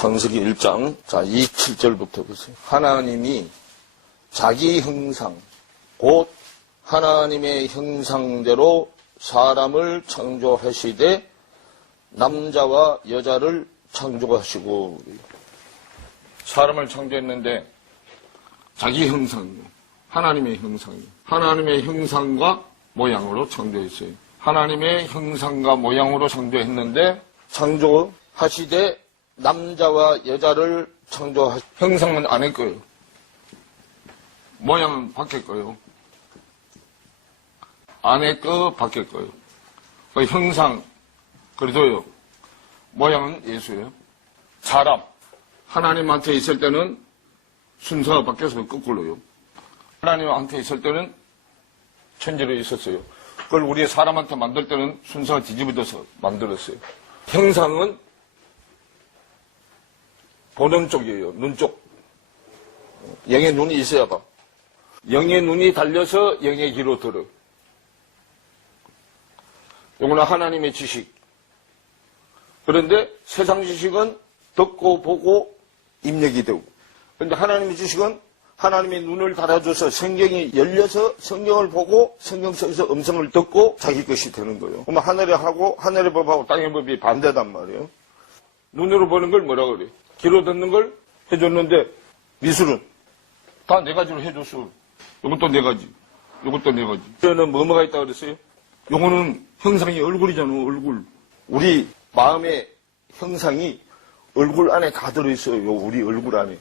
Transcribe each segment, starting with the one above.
창세기 1장, 자, 27절부터 보세요. 하나님이 자기 형상, 곧 하나님의 형상대로 사람을 창조하시되 남자와 여자를 창조하시고, 사람을 창조했는데 자기 형상이요. 하나님의 형상이요. 하나님의 형상과 모양으로 창조했어요. 하나님의 형상과 모양으로 창조했는데 창조하시되 남자와 여자를 형상은 안 했고요. 모양은 바뀌었고요. 안에 거 바뀌었고요. 그 형상, 그래도요, 모양은 예수예요. 사람, 하나님한테 있을 때는 순서가 바뀌어서 거꾸로요. 하나님한테 있을 때는 천지로 있었어요. 그걸 우리 사람한테 만들 때는 순서가 뒤집어져서 만들었어요. 형상은 보는 쪽이에요. 눈 쪽. 영의 눈이 있어야 봐. 영의 눈이 달려서 영의 귀로 들어. 이거는 하나님의 지식. 그런데 세상 지식은 듣고 보고 입력이 되고. 그런데 하나님의 지식은 하나님의 눈을 달아줘서 성경이 열려서 성경을 보고 성경 속에서 음성을 듣고 자기 것이 되는 거예요. 그러면 하늘의 하고 하늘의 법하고 땅의 법이 반대단 말이에요. 눈으로 보는 걸 뭐라 그래? 귀로 듣는 걸 해줬는데 미술은 다 네 가지로 해줬어. 이것도 네 가지, 이것도 네 가지. 저는 뭐가 있다 그랬어요? 요거는 형상이 얼굴이잖아, 얼굴. 우리 마음의 형상이 얼굴 안에 다 들어있어요. 우리 얼굴 안에.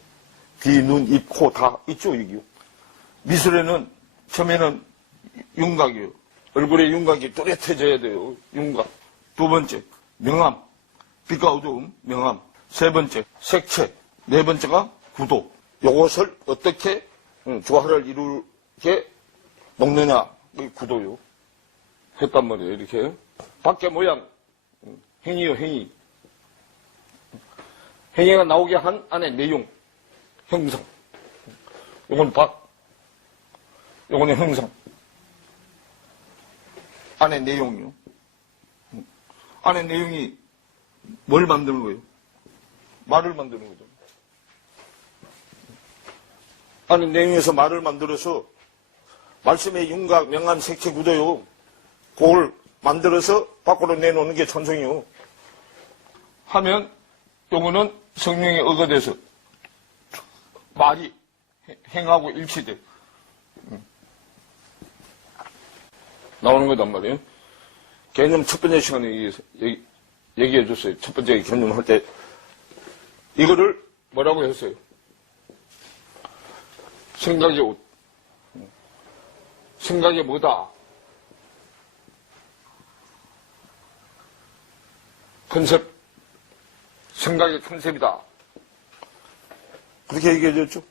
귀, 눈, 입, 코 다 있죠, 이게요. 미술에는 처음에는 윤곽이에요. 얼굴의 윤곽이 뚜렷해져야 돼요. 윤곽. 두 번째, 명암. 빛과 어두움, 명암. 세 번째, 색채. 네 번째가 구도. 요것을 어떻게 조화를 이루게 먹느냐. 이 구도요. 했단 말이에요, 이렇게. 밖의 모양. 행위요, 행위. 행위가 나오게 한 안에 내용. 형상. 요건 밖. 요거는 형상. 안에 내용이요. 안에 내용이 뭘 만드는 거예요? 말을 만드는 거죠. 안에 내용에서 말을 만들어서 말씀의 윤곽, 명암, 색채, 구도요. 그걸 만들어서 밖으로 내놓는 게 천성이요. 하면 요거는 성령에 의거돼서 말이 행하고 일치돼. 나오는 거단 말이에요. 개념 첫 번째 시간에 얘기해 줬어요. 첫 번째 개념할 때. 이거를 뭐라고 했어요? 생각의 옷. 생각이 뭐다? 컨셉. 생각의 컨셉이다. 그렇게 얘기해 줬죠?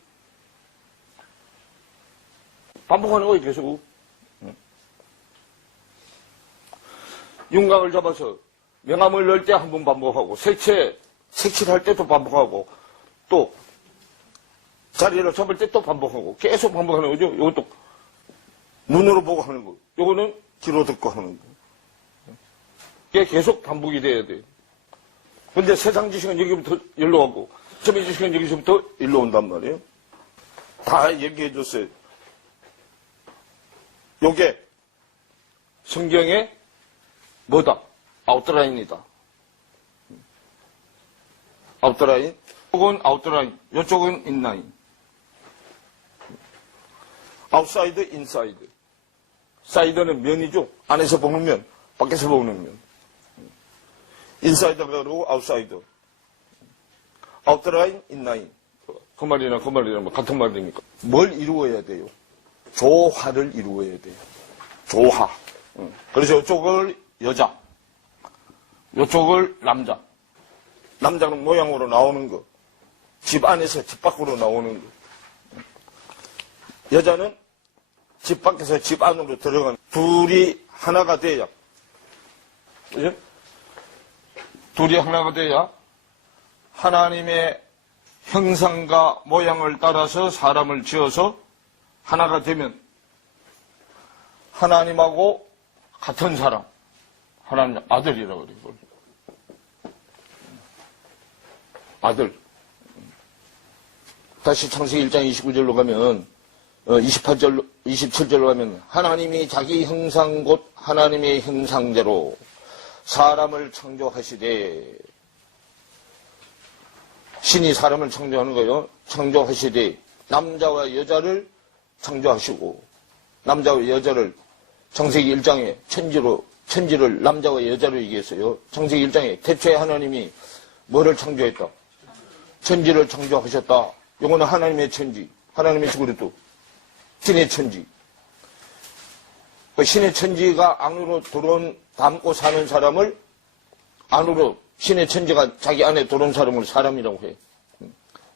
반복하는 거예요, 계속. 윤곽을 잡아서 명암을 넣을 때 한 번 반복하고, 색칠할 때 또 반복하고, 또 자리를 잡을 때 또 반복하고, 계속 반복하는 거죠. 이것도 눈으로 보고 하는 거. 이거는 귀로 듣고 하는 거. 이게 계속 반복이 돼야 돼. 근데 세상 지식은 여기부터 일로 가고, 점의 지식은 여기서부터 일로 온단 말이에요. 다 얘기해 줬어요. 요게 성경의 뭐다? 아웃라인이다. 아웃라인. 이쪽은 아웃라인. 이쪽은 인라인. 아웃사이드, 인사이드. 사이드는 면이죠. 안에서 보는 면, 밖에서 보는 면. 인사이드가 그러고 아웃사이드. 아웃라인, 인라인. 그 말이나 그 말이나 뭐 같은 말이니까. 뭘 이루어야 돼요? 조화를 이루어야 돼요. 조화. 그래서 이쪽을 여자, 이쪽을 남자. 남자는 모양으로 나오는 거. 집 안에서 집 밖으로 나오는 거. 여자는 집 밖에서 집 안으로 들어가는. 둘이 하나가 돼야. 그죠? 둘이 하나가 돼야 하나님의 형상과 모양을 따라서 사람을 지어서 하나가 되면 하나님하고 같은 사람, 하나님 아들이라고 그래요. 아들. 다시 창세기 1장 29절로 가면 27절로 가면 하나님이 자기 형상 곧 하나님의 형상대로 사람을 창조하시되 신이 사람을 창조하는 거예요. 창조하시되 남자와 여자를 창조하시고 남자와 여자를 창세기 1장에 천지를 남자와 여자로 얘기했어요. 창세기 1장에 태초에 하나님이 뭐를 창조했다? 천지를 창조하셨다. 이거는 하나님의 천지, 하나님의 그릇도 신의 천지. 신의 천지가 안으로 담고 사는 사람을 안으로 신의 천지가 자기 안에 들어온 사람을 사람이라고 해.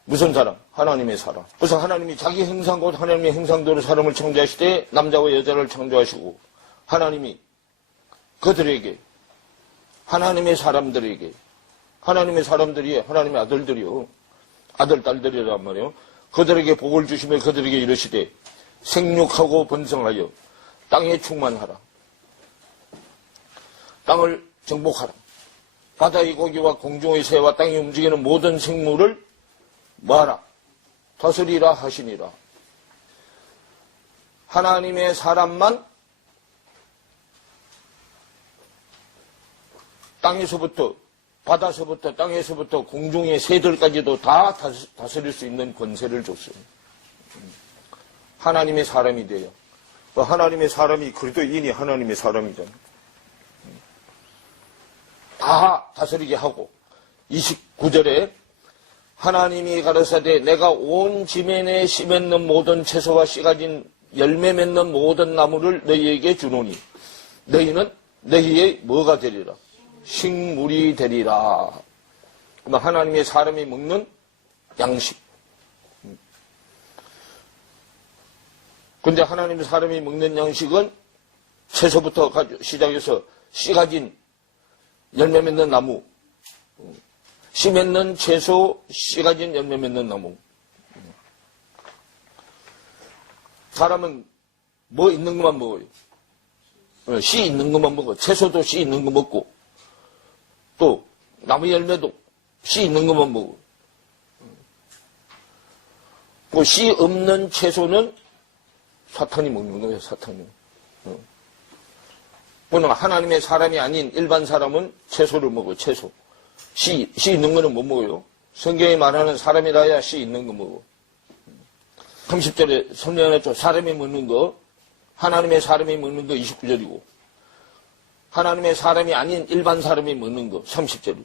무슨 사람? 하나님의 사람. 그래서 하나님이 자기 형상 곧 하나님의 형상대로 사람을 창조하실 때 남자와 여자를 창조하시고 하나님이 그들에게 하나님의 사람들에게 하나님의 사람들이 하나님의 아들들이요. 아들, 딸들이란 말이에요. 그들에게 복을 주시며 그들에게 이르시되 생육하고 번성하여 땅에 충만하라. 땅을 정복하라. 바다의 고기와 공중의 새와 땅에 움직이는 모든 생물을 뭐하라? 다스리라 하시니라. 하나님의 사람만 땅에서부터 바다서부터 땅에서부터 공중의 새들까지도 다 다스릴 수 있는 권세를 줬어요. 하나님의 사람이 돼요. 하나님의 사람이 그리스도인이 하나님의 사람이잖아요. 다 다스리게 하고 29절에 하나님이 가라사대 내가 온 지면에 씨 맺는 모든 채소와 씨 가진 열매 맺는 모든 나무를 너희에게 주노니 너희는 너희의 뭐가 되리라? 식물이 되리라. 하나님의 사람이 먹는 양식. 근데 하나님의 사람이 먹는 양식은 채소부터 시작해서 씨 가진 열매 맺는 나무, 씨 맺는 채소, 씨 가진 열매 맺는 나무. 사람은 뭐 있는 것만 먹어요. 씨 있는 것만 먹어. 채소도 씨 있는 거 먹고, 또 나무 열매도 씨 있는 것만 먹어. 그 씨 없는 채소는 사탄이 먹는 거예요, 사탄이. 그러나 하나님의 사람이 아닌 일반 사람은 채소를 먹어요, 채소. 씨 있는 거는 못 먹어요. 성경이 말하는 사람이라야 씨 있는 거 먹어. 30절에 설명했죠. 사람이 먹는 거, 하나님의 사람이 먹는 거 29절이고, 하나님의 사람이 아닌 일반 사람이 먹는 거 30절이고,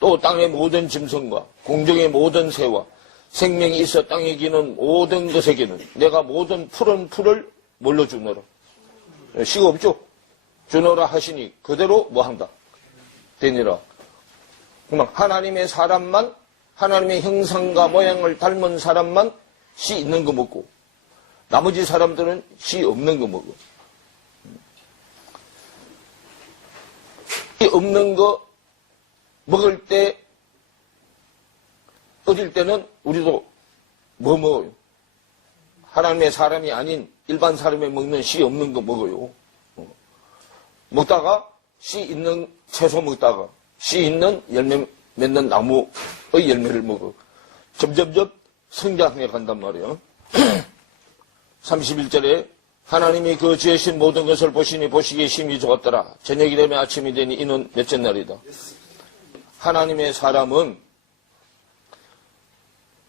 또 땅의 모든 짐승과 공중의 모든 새와 생명이 있어 땅에 기는 모든 것에게는 내가 모든 푸른 풀을 뭘로 주노라? 씨가 없죠? 주노라 하시니 그대로 뭐 한다? 되니라. 그러면 하나님의 사람만, 하나님의 형상과 모양을 닮은 사람만 씨 있는 거 먹고 나머지 사람들은 씨 없는 거 먹어. 씨 없는 거 먹을 때 어릴 때는 우리도 뭐 먹어요? 하나님의 사람이 아닌 일반 사람이 먹는 씨 없는 거 먹어요. 먹다가 씨 있는 채소 먹다가 씨 있는 열매 맺는 나무의 열매를 먹어. 점점점 성장해 간단 말이에요. 31절에 하나님이 그 지으신 모든 것을 보시니 보시기에 심히 좋았더라. 저녁이 되면 아침이 되니 이는 몇째 날이다. 하나님의 사람은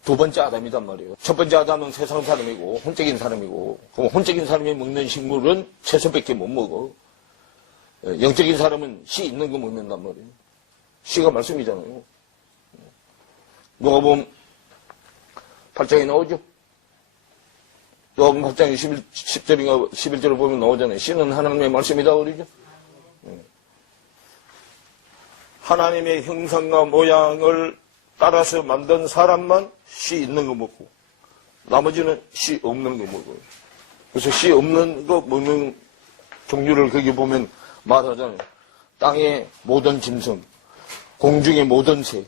두 번째 아담이단 말이에요. 첫 번째 아담은 세상 사람이고 혼적인 사람이고, 그럼 혼적인 사람이 먹는 식물은 채소밖에 못 먹어. 영적인 사람은 씨 있는 거 먹는단 말이에요. 씨가 말씀이잖아요. 누가복음 8장에 나오죠. 누가복음 8장 10절인가 11절을 보면 나오잖아요. 씨는 하나님의 말씀이다 그러죠. 하나님의 형상과 모양을 따라서 만든 사람만 씨 있는 거 먹고 나머지는 씨 없는 거 먹어요. 그래서 씨 없는 거 먹는 종류를 거기 보면 말하잖아요. 땅의 모든 짐승, 공중의 모든 새,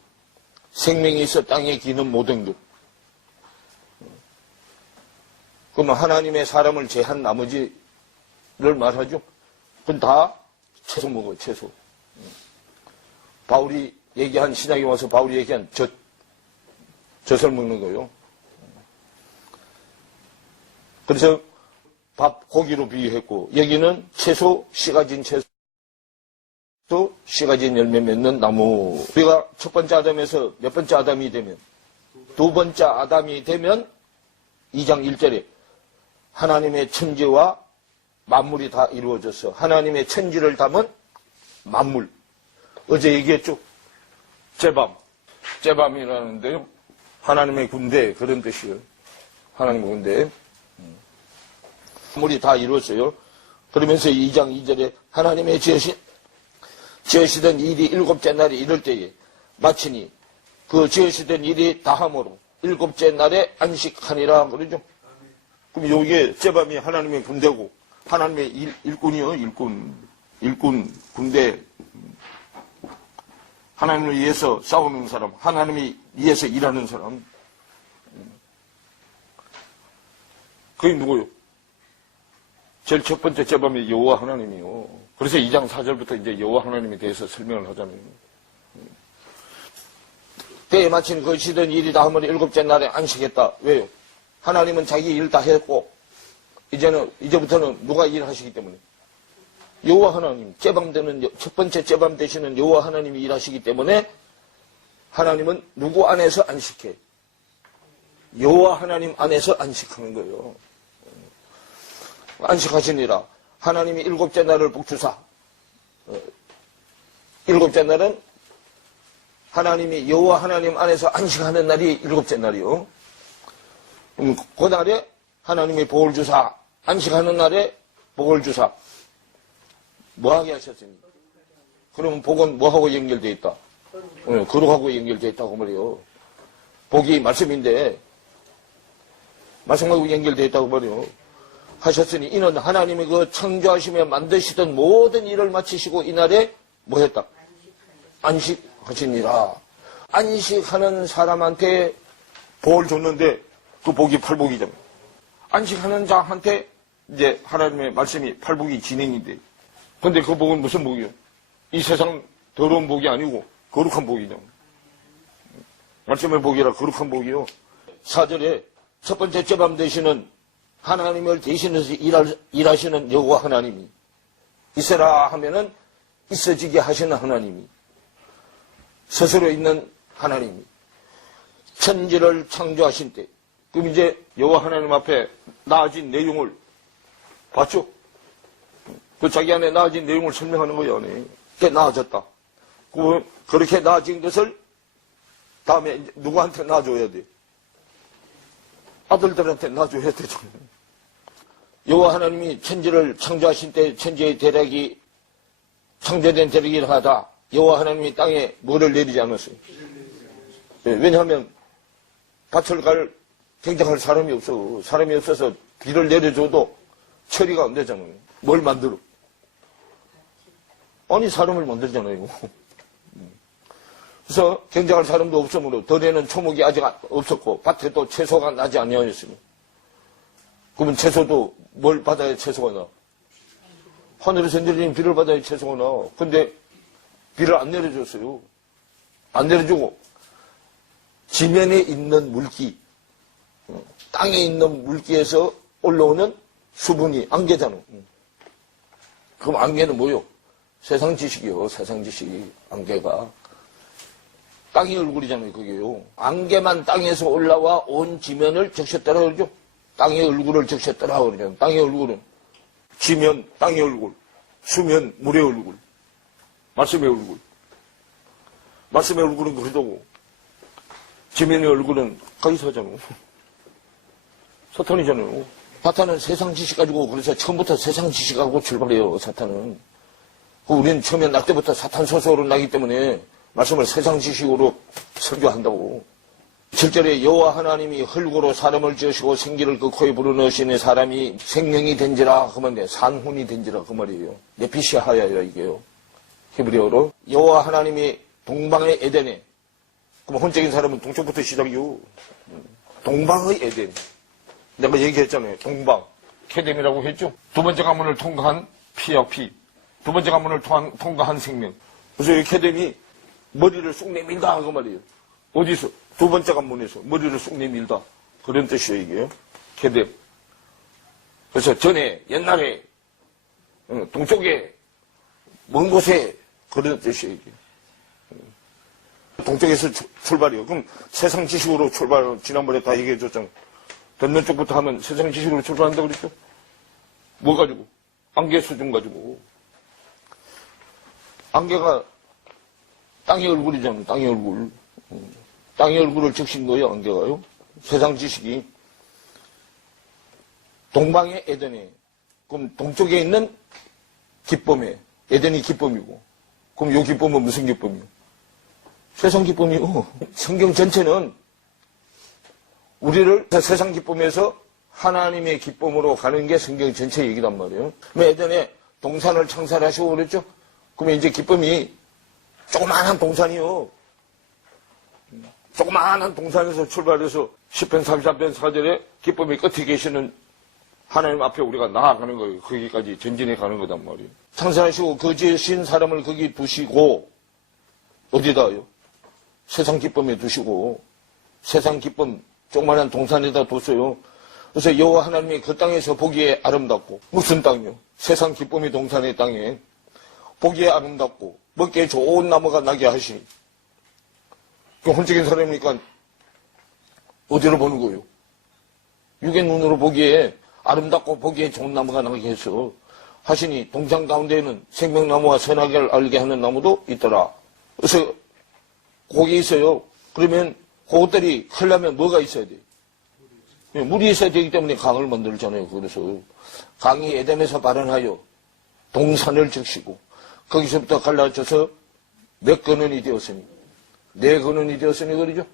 생명이 있어 땅에 기는 모든 것. 그러면 하나님의 사람을 제한 나머지를 말하죠. 그건 다 채소 먹어요, 채소. 바울이 얘기한, 신약에 와서 바울이 얘기한 젖, 젖을 먹는 거요. 그래서 밥, 고기로 비유했고, 여기는 채소, 씨 가진 채소, 씨 가진 열매 맺는 나무. 우리가 첫 번째 아담에서 몇 번째 아담이 되면, 두 번째 아담이 되면 2장 1절에 하나님의 천지와 만물이 다 이루어졌어. 하나님의 천지를 담은 만물. 어제 얘기했죠? 째밤이라는데요. 하나님의 군대, 그런 뜻이에요. 하나님의 군대. 만물이 다 이루어졌어요. 그러면서 2장 2절에 하나님의 지으시던 일이 일곱째 날에 이를 때에 마치니 그 지으시던 일이 다함으로 일곱째 날에 안식하니라 그러죠. 그럼 요게 째밤이 하나님의 군대고 하나님의 일꾼이요. 일꾼 군대. 하나님을 위해서 싸우는 사람, 하나님이 위해서 일하는 사람. 그게 누구요? 제일 첫 번째 째밤이 여호와 하나님이요. 그래서 2장 4절부터 이제 여호와 하나님에 대해서 설명을 하잖아요. 때에 마친 그 시던 일이 다 하면 일곱째 날에 안식했다. 왜요? 하나님은 자기 일 다 했고 이제부터는 누가 일하시기 때문에 여호와 하나님, 째밤되는 첫 번째 째밤 되시는 여호와 하나님이 일하시기 때문에 하나님은 누구 안에서 안식해? 여호와 하나님 안에서 안식하는 거예요. 안식하시니라. 하나님이 일곱째 날을 복주사. 일곱째 날은 하나님이 여호와 하나님 안에서 안식하는 날이 일곱째 날이요. 그 날에 하나님이 복을 주사. 안식하는 날에 복을 주사. 뭐하게 하셨습니까? 그러면 복은 뭐하고 연결되어 있다? 거룩하고 연결되어 있다고 말이요. 복이 말씀인데 말씀하고 연결되어 있다고 말이요. 하셨으니 이는 하나님이 그 창조하시며 만드시던 모든 일을 마치시고 이날에 뭐 했다? 안식하시니라. 안식하는 사람한테 복을 줬는데 그 복이 팔복이잖아요. 안식하는 자한테 이제 하나님의 말씀이 팔복이 진행이 돼. 근데 그 복은 무슨 복이요? 이 세상 더러운 복이 아니고 거룩한 복이죠. 말씀의 복이라 거룩한 복이요. 4절에 첫 번째 째밤 되시는 하나님을 대신해서 일하시는 여호와 하나님이 있어라 하면은 있어지게 하시는 하나님이 스스로 있는 하나님이 천지를 창조하신 때 그럼 이제 여호와 하나님 앞에 나아진 내용을 봤죠? 그 자기 안에 나아진 내용을 설명하는 거예요. 그게 나아졌다. 그렇게 나아진 것을 다음에 누구한테 놔줘야 돼? 아들들한테 놔줘야 되죠. 여호와 하나님이 천지를 창조하신 때 천지의 대략이 창조된 대략이라 하다 여호와 하나님이 땅에 뭐를 내리지 않았어요. 왜냐하면 밭을 경작할 사람이 없어. 사람이 없어서 비를 내려줘도 처리가 안 되잖아요. 뭘 만들어? 아니 사람을 만들잖아요. 그래서 경작할 사람도 없으므로 들에는 초목이 아직 없었고 밭에도 채소가 나지 아니하였으니 그러면 채소도 뭘 받아야 채소가 나? 하늘에서 내리는 비를 받아야 채소가 나. 근데 비를 안 내려줬어요. 안 내려주고 지면에 있는 물기 땅에 있는 물기에서 올라오는 수분이 안개잖아. 그럼 안개는 뭐요? 세상 지식이요. 세상 지식이 안개가 땅의 얼굴이잖아요. 그게요. 안개만 땅에서 올라와 온 지면을 적셨다라 그러죠. 땅의 얼굴을 적셨다라 그러죠. 땅의 얼굴은 지면 땅의 얼굴, 수면 물의 얼굴, 말씀의 얼굴. 말씀의 얼굴은 그러고 지면의 얼굴은 가이사잖아요. 사탄이잖아요. 사탄은 세상 지식 가지고 그래서 처음부터 세상 지식하고 출발해요. 사탄은. 우리는 처음에 날 때부터 사탄 소속으로 나기 때문에 말씀을 세상 지식으로 설교한다고. 7절에 여호와 하나님이 흙으로 사람을 지으시고 생기를 그 코에 불어넣으시니 사람이 생명이 된지라 하면 돼. 산혼이 된지라 그 말이에요. 네피시하야야 이게요. 히브리어로 여호와 하나님이 동방의 에덴에 그럼 혼적인 사람은 동쪽부터 시작이요. 동방의 에덴. 내가 얘기했잖아요. 동방. 케뎀이라고 했죠. 두 번째 가문을 통과한 피야 피. 두 번째 가문을 통과한 생명. 그래서 이 케뎀이 머리를 쑥 내민다 그 말이에요. 어디서? 두 번째 관문에서 머리를 쑥 내밀다. 그런 뜻이에요, 이게. 개뎀. 그래서 전에, 옛날에, 동쪽에, 먼 곳에, 그런 뜻이에요, 이게. 동쪽에서 출발이요. 그럼 세상 지식으로 출발, 지난번에 다 얘기해 줬잖아. 던면 쪽부터 하면 세상 지식으로 출발한다고 그랬죠? 뭐 가지고? 안개 수준 가지고. 안개가 땅의 얼굴이잖아, 땅의 얼굴. 땅의 얼굴을 적신 거예요, 안개가요. 세상 지식이. 동방의 에덴에. 그럼 동쪽에 있는 기쁨에. 에덴이 기쁨이고. 그럼 요 기쁨은 무슨 기쁨이요? 세상 기쁨이요. 성경 전체는 우리를 세상 기쁨에서 하나님의 기쁨으로 가는 게 성경 전체 얘기단 말이에요. 그럼 예전에 동산을 창설하시고 그랬죠? 그러면 이제 기쁨이 조그마한 동산이요. 조그마한 동산에서 출발해서 10편 33편 4절에 기쁨이 끝에 계시는 하나님 앞에 우리가 나아가는 거예요. 거기까지 전진해 가는 거단 말이에요. 창설하시고 거지신 사람을 거기 두시고 어디다요? 세상 기쁨에 두시고 세상 기쁨 조그마한 동산에다 뒀어요. 그래서 여호와 하나님이 그 땅에서 보기에 아름답고 무슨 땅이요? 세상 기쁨이 동산의 땅에 보기에 아름답고 먹기에 좋은 나무가 나게 하시니 그 혼적인 사람이니까 어디로 보는 거예요? 육의 눈으로 보기에 아름답고 보기에 좋은 나무가 나게 해서 하시니 동산 가운데에는 생명나무와 선악을 알게 하는 나무도 있더라. 그래서 거기 있어요. 그러면 그것들이 크려면 뭐가 있어야 돼요? 물이 있어야 되기 때문에 강을 만들잖아요. 그래서 강이 에덴에서 발현하여 동산을 적시고 거기서부터 갈라져서 몇 근원이 되었으니 네 근원이 되었으니 그러죠.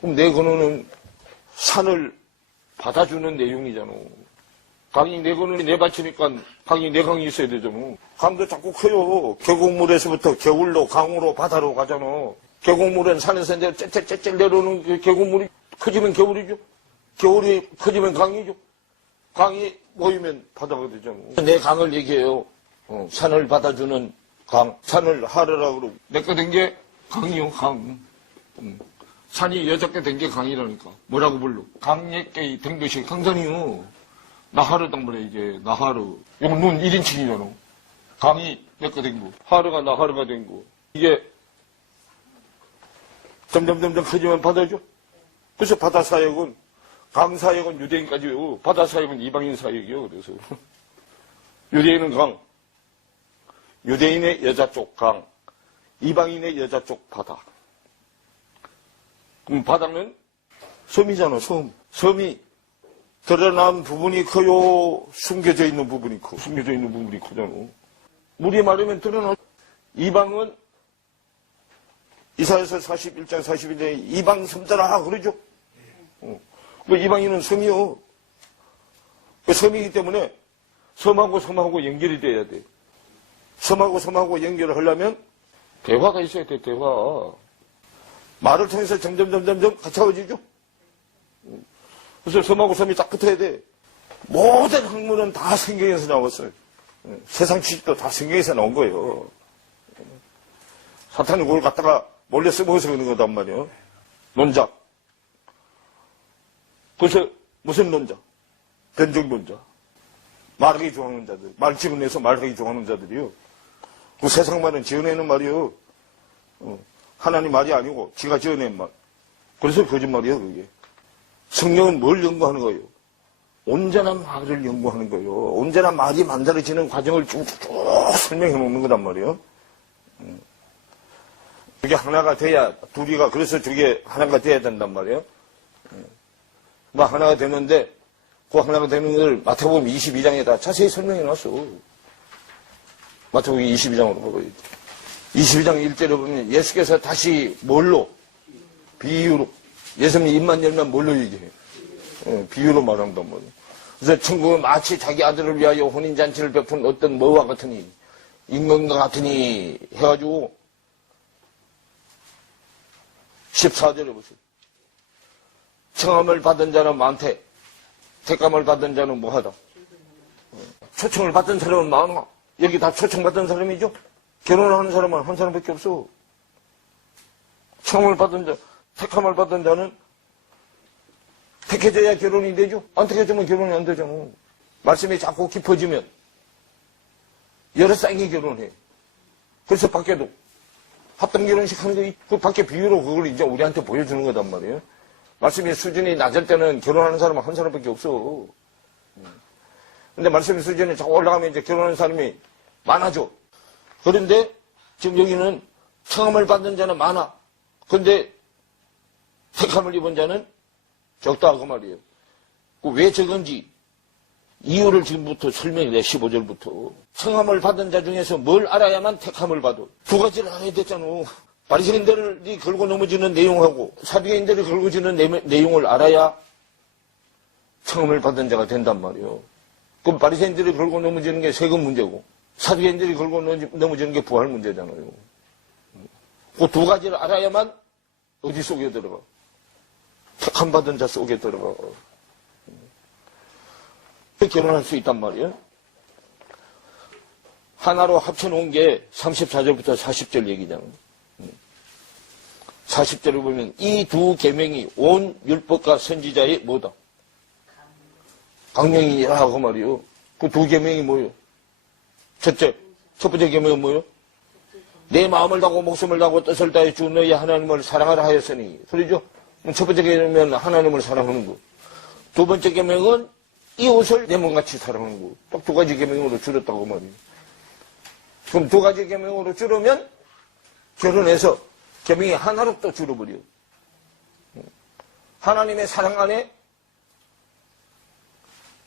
그럼 네 근원은 산을 받아주는 내용이잖아. 강이 네 근원이 네 밭이니까 강이 네 강이 있어야 되잖아. 강도 자꾸 커요. 계곡물에서부터 겨울로 강으로 바다로 가잖아. 계곡물은 산에서 이제 째째째째 내려오는 그 계곡물이 커지면 겨울이죠. 겨울이 커지면 강이죠. 강이 모이면 바다가 되잖아. 내 강을 얘기해요. 산을 받아주는 강. 산을 하르라고 그러고. 내거 된 게 강이요, 강. 산이 6개 된 게 강이라니까. 뭐라고 불러? 강예께 된 것이 강산이요. 나하르 당번에 이게, 나하르. 이건 눈 1인칭이잖아. 강이 내거 된 거. 하르가 나하르가 된 거. 이게 점점 커지면 바다죠. 그래서 바다 사역은 강 사역은 유대인까지요. 바다 사역은 이방인 사역이요. 그래서 유대인은 강, 유대인의 여자 쪽 강, 이방인의 여자 쪽 바다. 그럼 바다는 섬이잖아. 섬. 섬이 드러난 부분이 커요. 숨겨져 있는 부분이 커. 숨겨져 있는 부분이 크잖아. 물이 마르면 드러나. 이방은 이사야서 41장 42장에 이방 섬들아 그러죠. 그 이방인은 섬이요. 그 섬이기 때문에 섬하고 섬하고 연결이 돼야 돼. 섬하고 섬하고 연결을 하려면 대화가 있어야 돼. 대화. 말을 통해서 점점 가까워지죠. 그래서 섬하고 섬이 딱 붙어야 돼. 모든 학문은 다 성경에서 나왔어요. 세상 지식도 다 성경에서 나온 거예요. 사탄이 그걸 갖다가 몰래 써먹어서 그런 거단 말이에요. 논작. 그래서 무슨 논자? 변종 논자. 말하기 좋아하는 자들. 말 지어내서 말하기 좋아하는 자들이요. 그 세상 말은 지어내는 말이요. 하나님 말이 아니고 지가 지어낸 말. 그래서 거짓말이에요, 그게. 성령은 뭘 연구하는 거예요? 온전한 말을 연구하는 거예요. 온전한 말이 만들어지는 과정을 쭉쭉 설명해 놓는 거단 말이에요. 그게 하나가 돼야, 둘이가, 그래서 저게 하나가 돼야 된단 말이에요. 뭐 하나가 되는데, 그 하나가 되는 걸 마태복음 22장에다 자세히 설명해 놨어. 마태복음 22장으로 봐봐요. 22장 1절에 보면 예수께서 다시 뭘로? 비유로. 예수님이 입만 열면 뭘로 얘기해? 비유로 말한단 말이에요. 그래서 천국은 마치 자기 아들을 위하여 혼인잔치를 베푼 어떤 뭐와 같으니, 임금과 같으니 해가지고 14절에 보세요. 청함을 받은 자는 많대. 택감을 받은 자는 뭐하다. 초청을 받은 사람은 많아. 여기 다 초청받은 사람이죠. 결혼을 하는 사람은 한 사람밖에 없어. 청함을 받은 자, 택함을 받은 자는 택해져야 결혼이 되죠. 안 택해지면 결혼이 안 되잖아. 말씀이 자꾸 깊어지면 여러 쌍이 결혼해. 그래서 밖에도 합동 결혼식 하는 거, 그 밖에 비유로 그걸 이제 우리한테 보여주는 거단 말이에요. 말씀의 수준이 낮을 때는 결혼하는 사람은 한 사람밖에 없어. 근데 말씀의 수준이 자꾸 올라가면 이제 결혼하는 사람이 많아져. 그런데 지금 여기는 청함을 받는 자는 많아. 근데 택함을 입은 자는 적다 그 말이에요. 왜 적은지 이유를 지금부터 설명해. 15절부터. 청함을 받은 자 중에서 뭘 알아야만 택함을 받아. 두 가지를 알아야 됐잖아. 바리새인들이 걸고 넘어지는 내용하고 사두개인들이 걸고 지는 내용을 알아야 청함을 받은 자가 된단 말이에요. 그럼 바리새인들이 걸고 넘어지는 게 세금 문제고 사두개인들이 걸고 넘어지는 게 부활 문제잖아요. 그 두 가지를 알아야만 어디 속에 들어가? 택함 받은 자 속에 들어가. 결혼할 수 있단 말이에요. 하나로 합쳐놓은 게 34절부터 40절 얘기잖아요. 40절을 보면 이 두 계명이 온 율법과 선지자의 뭐다? 강령이니라 하고 말이요. 그 두 계명이 뭐예요? 첫 번째 계명은 뭐예요? 내 마음을 다하고 목숨을 다하고 뜻을 다해 주 너희 하나님을 사랑하라 하였으니. 그러죠? 첫 번째 계명은 하나님을 사랑하는 거. 두 번째 계명은 이웃을 내 몸같이 사랑하는 거. 딱 두 가지 계명으로 줄였다고 말이에요. 그럼 두 가지 계명으로 줄으면 결혼해서 계명이 하나로 또 줄어버려요. 하나님의 사랑 안에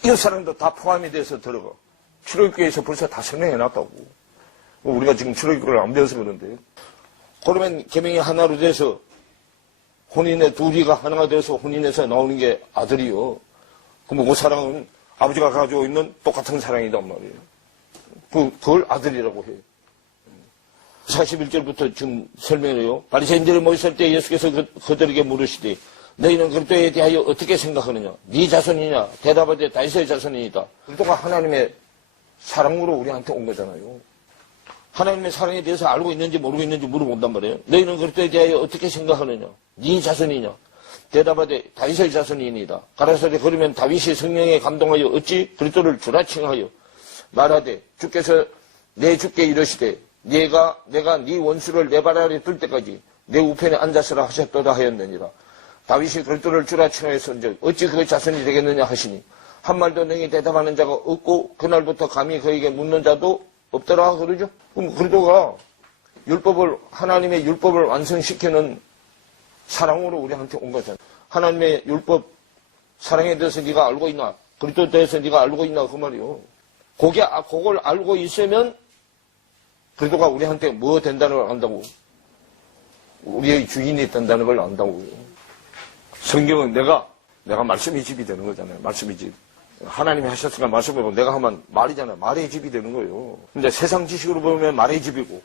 이웃사랑도 다 포함이 돼서 들어가. 출애굽기에서 벌써 다 설명해놨다고. 우리가 지금 출애굽기를 안 배워서 그런데요. 그러면 계명이 하나로 돼서 혼인의 둘이가 하나가 돼서 혼인해서 나오는 게 아들이요. 그럼 그 사랑은 아버지가 가지고 있는 똑같은 사랑이단 말이에요. 그걸 아들이라고 해요. 41절부터 지금 설명해요. 바리새인들이 모였을 때 예수께서 그들에게 물으시되 너희는 그리스도에 대하여 어떻게 생각하느냐? 네 자손이냐? 대답하되 다윗의 자손이니까. 그리스도가 하나님의 사랑으로 우리한테 온 거잖아요. 하나님의 사랑에 대해서 알고 있는지 모르고 있는지 물어본단 말이에요. 너희는 그리스도에 대하여 어떻게 생각하느냐? 네 자손이냐? 대답하되 다윗의 자손이니이다. 가라사대 그러면 다윗이 성령에 감동하여 어찌 그리스도를 주라 칭하여 말하되 주께서 내 주께 이르시되 내가 네 원수를 내 발 아래 둘 때까지 내 우편에 앉았으라 하셨도다 하였느니라. 다윗이 그리스도를 주라 칭하였은즉 어찌 그의 자손이 되겠느냐 하시니 한 말도 능히 대답하는 자가 없고 그날부터 감히 그에게 묻는 자도 없더라 그러죠. 그럼 그리스도가 하나님의 율법을 완성시키는 사랑으로 우리한테 온 거잖아요. 하나님의 율법 사랑에 대해서 네가 알고 있나? 그리스도에 대해서 네가 알고 있나? 그 말이요. 그걸 알고 있으면 그리스도가 우리한테 뭐 된다는 걸 안다고? 우리의 주인이 된다는 걸 안다고요. 성경은 내가 말씀의 집이 되는 거잖아요. 말씀의 집. 하나님이 하셨으니까 말씀을 보고 내가 하면 말이잖아요. 말의 집이 되는 거예요. 근데 세상 지식으로 보면 말의 집이고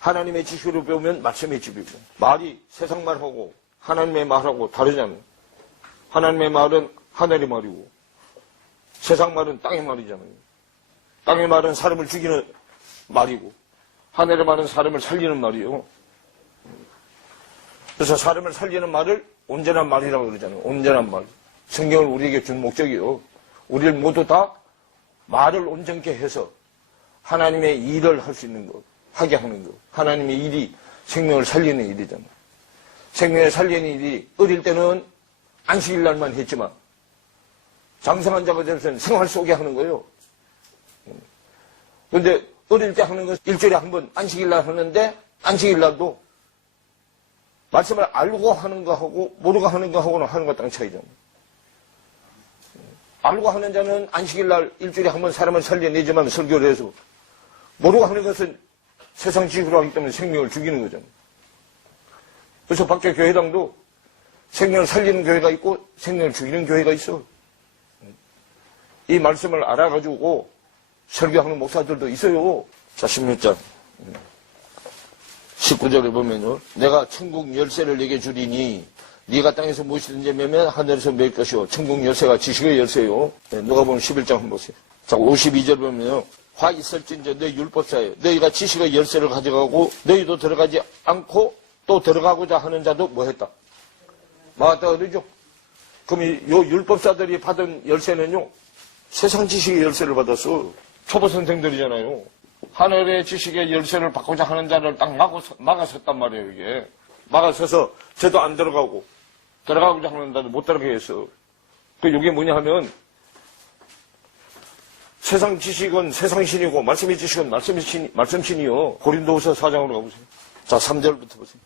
하나님의 지식으로 보면 말씀의 집이고 말이 세상 말하고 하나님의 말하고 다르잖아요. 하나님의 말은 하늘의 말이고 세상 말은 땅의 말이잖아요. 땅의 말은 사람을 죽이는 말이고 하늘의 말은 사람을 살리는 말이에요. 그래서 사람을 살리는 말을 온전한 말이라고 그러잖아요. 온전한 말. 성경을 우리에게 준 목적이요. 우리를 모두 다 말을 온전케 해서 하나님의 일을 할 수 있는 것, 하게 하는 것. 하나님의 일이 생명을 살리는 일이잖아요. 생명을 살리는 일이 어릴 때는 안식일 날만 했지만 장성한 자가 되면 생활 속에 하는 거예요. 그런데 어릴 때 하는 것은 일주일에 한 번 안식일 날 하는데 안식일 날도 말씀을 알고 하는 거하고 모르고 하는 거하고는 하는 거 땅 차이잖아요. 알고 하는 자는 안식일 날 일주일에 한 번 사람을 살려내지만 설교를 해서 모르고 하는 것은 세상 지식으로 하기 때문에 생명을 죽이는 거잖아요. 그래서 밖에 교회당도 생명을 살리는 교회가 있고 생명을 죽이는 교회가 있어. 이 말씀을 알아가지고 설교하는 목사들도 있어요. 자, 16장. 19절에 보면요. 내가 천국 열쇠를 내게 주리니 네가 땅에서 무엇이든지 매면 하늘에서 매일 것이요. 천국 열쇠가 지식의 열쇠요. 네, 누가 보면 11장 한번 보세요. 자, 52절 보면요. 화 있을진저 너희 율법사에 너희가 지식의 열쇠를 가져가고 너희도 들어가지 않고 또 들어가고자 하는 자도 뭐 했다? 맞다 그러죠. 그럼 요 율법사들이 받은 열쇠는요, 세상 지식의 열쇠를 받았어. 초보 선생들이잖아요. 하늘의 지식의 열쇠를 받고자 하는 자를 딱 막아섰단 말이에요, 이게. 막아서서 저도 안 들어가고자 하는 자도 못 들어가게 했어. 이게 뭐냐 하면, 세상 지식은 세상신이고, 말씀의 지식은 말씀신이요. 고린도후서 4장으로 가보세요. 자, 3절부터 보세요.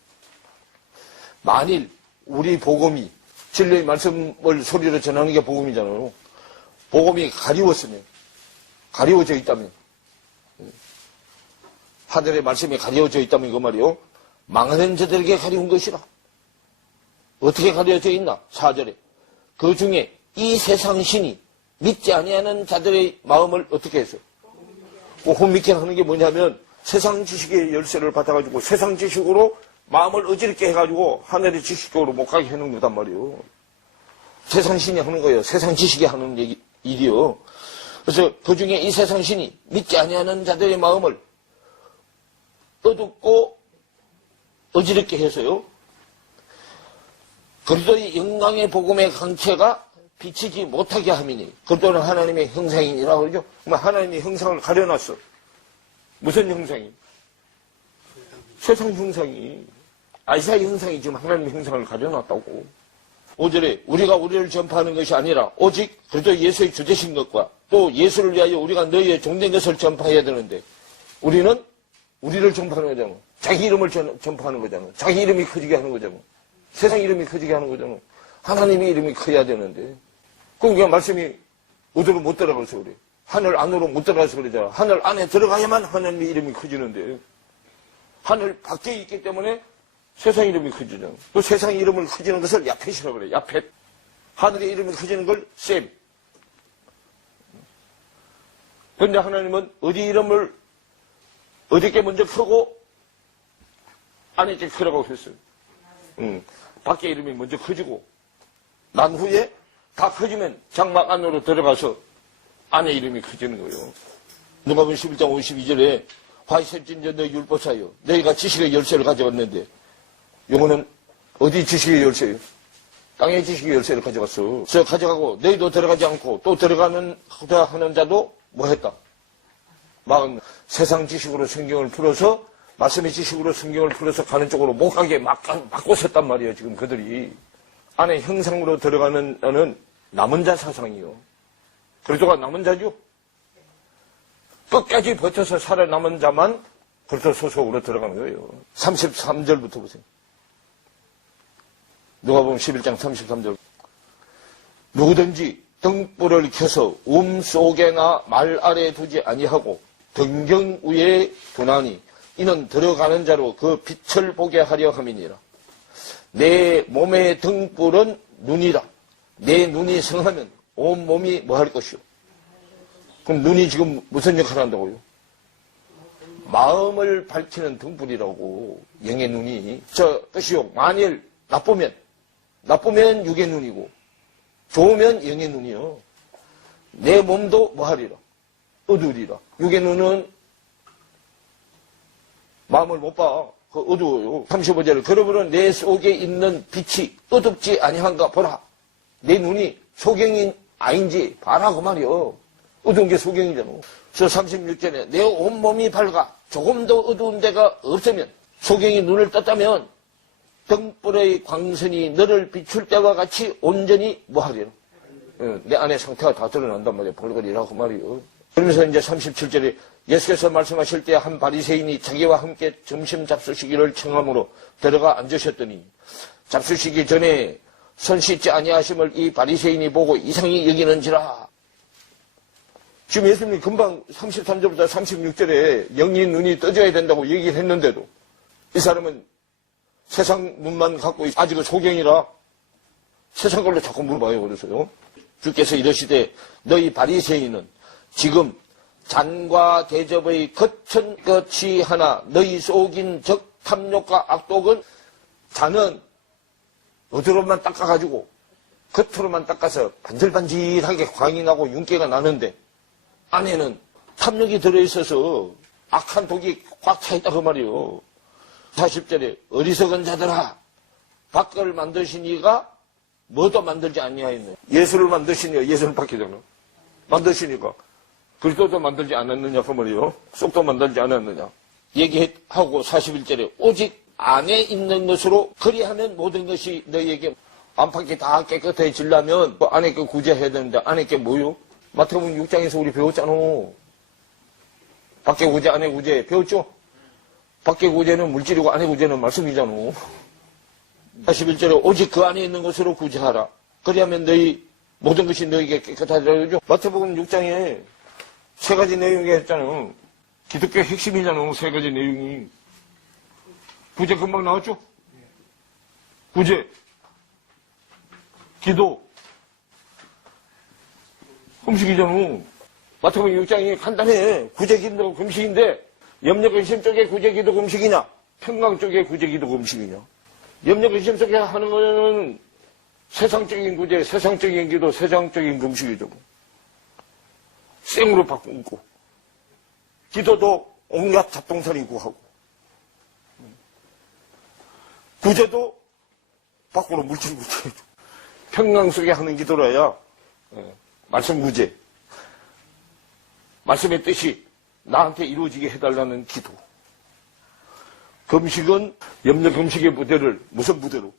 만일 우리 복음이 진리의 말씀을 소리로 전하는 게 복음이잖아요. 복음이 가리워져 있다면, 하늘의 말씀이 가려져 있다면 이거 말이요. 망하는 자들에게 가리운 것이라. 어떻게 가려져 있나? 4절에. 그 중에 이 세상 신이 믿지 아니하는 자들의 마음을 어떻게 해서? 혼미케 하는 게 뭐냐면 세상 지식의 열쇠를 받아가지고 세상 지식으로 마음을 어지럽게 해가지고 하늘의 지식적으로 못 가게 해놓는 거단 말이에요. 세상 신이 하는 거예요. 세상 지식이 하는 일이요. 그래서 그 중에 이 세상 신이 믿지 아니하는 자들의 마음을 어둡고 어지럽게 해서요. 그리스도의 영광의 복음의 강체가 비치지 못하게 함이니 그리스도는 하나님의 형상이니라 그러죠. 하나님의 형상을 가려놨어. 무슨 형상이? 세상 형상이. 이사야 형상이 지금 하나님의 형상을 가려놨다고. 5절에 우리가 우리를 전파하는 것이 아니라 오직 그리스도 예수의 주되신 것과 또 예수를 위하여 우리가 너희의 종된 것을 전파해야 되는데 우리는 우리를 전파하는 거잖아. 자기 이름을 전파하는 거잖아. 자기 이름이 커지게 하는 거잖아. 세상 이름이 커지게 하는 거잖아. 하나님의 이름이 커야 되는데. 그러니까 말씀이 어디로 못 들어가서 그래. 하늘 안으로 못 들어가서 그러잖아. 하늘 안에 들어가야만 하나님의 이름이 커지는데. 하늘 밖에 있기 때문에 세상 이름이 커지잖아. 또 세상 이름을 커지는 것을 야펫이라고 그래. 야펫. 하늘의 이름이 커지는 걸 셈. 그런데 하나님은 어디 이름을 어디께 먼저 크고 안에 이제 크라고 했어요. 밖에 이름이 먼저 커지고 난 후에 다 커지면 장막 안으로 들어가서 안에 이름이 커지는 거예요. 누가복음 11장 52절에 화이셉진저 너희 율법사여 너희가 지식의 열쇠를 가져갔는데 요거는 어디 지식의 열쇠예요? 땅의 지식의 열쇠를 가져갔어. 그래서 가져가고 너희도 들어가지 않고 또 들어가는 하는 자도 뭐 했다? 막 세상 지식으로 성경을 풀어서 말씀의 지식으로 성경을 풀어서 가는 쪽으로 못 가게 막고 섰단 말이에요. 지금 그들이. 안에 형상으로 들어가는 자는 남은 자 사상이요. 그리스도가 남은 자죠. 끝까지 버텨서 살아남은 자만 그리스도 소속으로 들어가는 거예요. 33절부터 보세요. 누가복음 11장 33절. 누구든지 등불을 켜서 속에나 말 아래에 두지 아니하고 등경 위에 두나니 이는 들어가는 자로 그 빛을 보게 하려 함이니라. 내 몸의 등불은 눈이라. 내 눈이 성하면 온 몸이 뭐 할 것이오? 그럼 눈이 지금 무슨 역할을 한다고요? 마음을 밝히는 등불이라고. 영의 눈이. 뜻이요. 만일 나쁘면 육의 눈이고 좋으면 영의 눈이요. 내 몸도 뭐 하리라? 어두우리라. 육의 눈은 마음을 못 봐. 어두워요. 35절에 그러므로 내 속에 있는 빛이 어둡지 아니한가 보라. 내 눈이 소경이 아닌지 봐라 그 말이요. 어두운 게 소경이잖아. 그래서 36절에 내 온몸이 밝아 조금도 어두운 데가 없으면 소경이 눈을 떴다면 등불의 광선이 너를 비출 때와 같이 온전히 뭐 하리라. 내 안에 상태가 다 드러난단 말이야. 벌거리라고 그 말이요. 그러면서 이제 37절에 예수께서 말씀하실 때 한 바리새인이 자기와 함께 점심 잡수시기를 청함으로 들어가 앉으셨더니 잡수시기 전에 손 씻지 아니하심을 이 바리새인이 보고 이상히 여기는지라. 지금 예수님이 금방 33절부터 36절에 영이 눈이 떠져야 된다고 얘기를 했는데도 이 사람은 세상 눈만 갖고 아직은 소경이라 세상 걸로 자꾸 물어봐요. 그래서요. 주께서 이러시되 너희 바리새인은 지금 잔과 대접의 거친 것이 하나 너희 속인 적 탐욕과 악독은 잔은 어디로만 닦아가지고 겉으로만 닦아서 반질반질하게 광이 나고 윤기가 나는데 안에는 탐욕이 들어있어서 악한 독이 꽉 차있다 그 말이요. 40절에 어리석은 자들아 밖을 만드신 이가 뭐도 만들지 아니하였느냐. 예수를 만드시냐. 예수를 받기잖아. 만드시니까. 그리스도도 만들지 않았느냐 그 말이요. 쏙도 만들지 않았느냐. 얘기하고 41절에 오직 안에 있는 것으로 그리하면 모든 것이 너희에게 안팎이 다 깨끗해지려면 그 안에 게 구제해야 되는데 안에 게 뭐요? 마태복음 6장에서 우리 배웠잖아. 밖에 구제 안에 구제 배웠죠? 밖에 구제는 물질이고 안에 구제는 말씀이잖아. 41절에 오직 그 안에 있는 것으로 구제하라. 그리하면 너희 모든 것이 너희에게 깨끗하리라 그러죠. 마태복음 6장에 세 가지 내용이 했잖아요. 기독교 핵심이잖아요. 세 가지 내용이. 구제 금방 나왔죠? 구제, 기도, 금식이잖아. 마태복음 6장이 간단해. 구제, 기도, 금식인데 염려 근심 쪽에 구제, 기도, 금식이냐? 평강 쪽에 구제, 기도, 금식이냐? 염려 근심 쪽에 하는 거는 세상적인 구제, 세상적인 기도, 세상적인 금식이죠. 생으로 바꾸고 기도도 온갖 잡동사니 구하고 구제도 밖으로 물질 구제해줘. 평강 속에 하는 기도라야 말씀 구제, 말씀의 뜻이 나한테 이루어지게 해달라는 기도. 금식은 염려 금식의 부대를 무슨 부대로?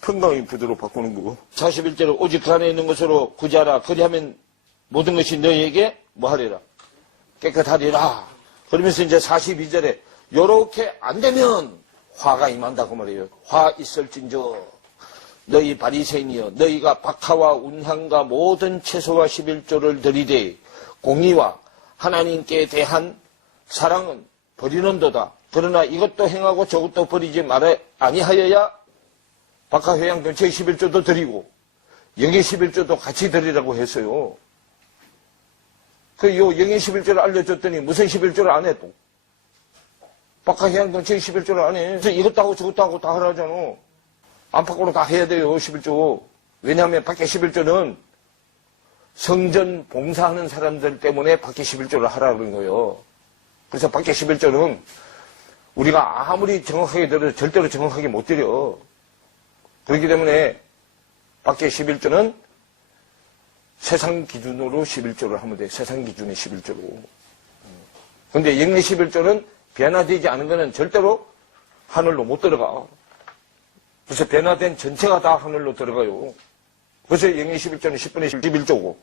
평강의 부대로 바꾸는 거고. 41절에 오직 그 안에 있는 것으로 구제하라. 그리하면 모든 것이 너희에게 뭐 하리라? 깨끗하리라. 그러면서 이제 42절에 요렇게 안 되면 화가 임한다 그 말이에요. 화 있을진저 너희 바리새인이여 너희가 박하와 운향과 모든 채소와 11조를 드리되 공의와 하나님께 대한 사랑은 버리는도다. 그러나 이것도 행하고 저것도 버리지 말아 아니하여야 박하 회양 전체의 11조도 드리고 영의 11조도 같이 드리라고 했어요. 요 영의 11조를 알려줬더니 무슨 11조를 안 해 또. 박하 회양 전체의 11조를 안 해. 그래서 이것도 하고 저것도 하고 다 하라잖아. 안팎으로 다 해야 돼요 11조. 왜냐하면 밖에 11조는 성전 봉사하는 사람들 때문에 밖에 11조를 하라 그런 거예요. 그래서 밖에 11조는 우리가 아무리 정확하게 들어도 절대로 정확하게 못 드려. 그렇기 때문에 밖에 11조는 세상 기준으로 11조를 하면 돼. 세상 기준의 11조로. 근데 영의 11조는 변화되지 않은 거는 절대로 하늘로 못 들어가. 그래서 변화된 전체가 다 하늘로 들어가요. 그래서 영의 11조는 10분의 11조고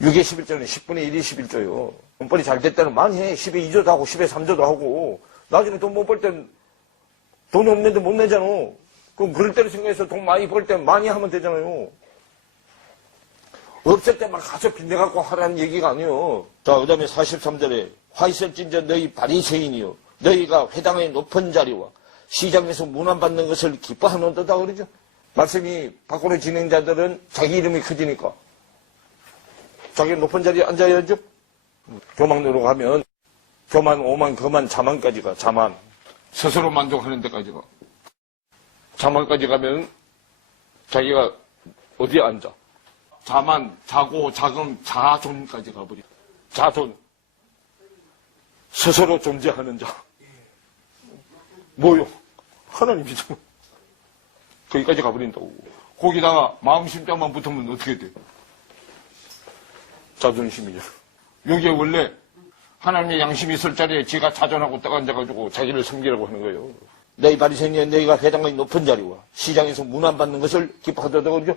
6의 11조는 10분의 1이 11조요. 돈벌이 잘 됐다는 많이 해. 10의 2조도 하고 10의 3조도 하고 나중에 돈 못 벌 땐 돈이 없는데 못 내잖아. 그럼 그럴 때를 생각해서 돈 많이 벌 때 많이 하면 되잖아요. 없을 때 막 가서 빚내갖고 하라는 얘기가 아니에요. 자, 그 다음에 43절에 화 있을진저 너희 바리새인이요 너희가 회당의 높은 자리와 시장에서 문안받는 것을 기뻐하는도다 그러죠. 말씀이 밖으로 진행자들은 자기 이름이 커지니까 자기 높은 자리에 앉아야죠. 교만으로 가면 교만, 오만, 거만, 자만까지 가. 자만. 스스로 만족하는 데까지 가. 자만까지 가면 자기가 어디에 앉아. 자만, 자고, 자금, 자존까지 가버려. 자존. 스스로 존재하는 자. 뭐요? 하나님이죠. 거기까지 가버린다고. 거기다가 마음심장만 붙으면 어떻게 돼? 자존심이죠. 여기에 원래 하나님의 양심이 있을 자리에 지가 자존하고 딱 앉아가지고 자기를 섬기라고 하는 거예요. 너희 바리새인이여 너희가 회당의 높은 자리와 시장에서 문안받는 것을 기뻐하도다 그러죠.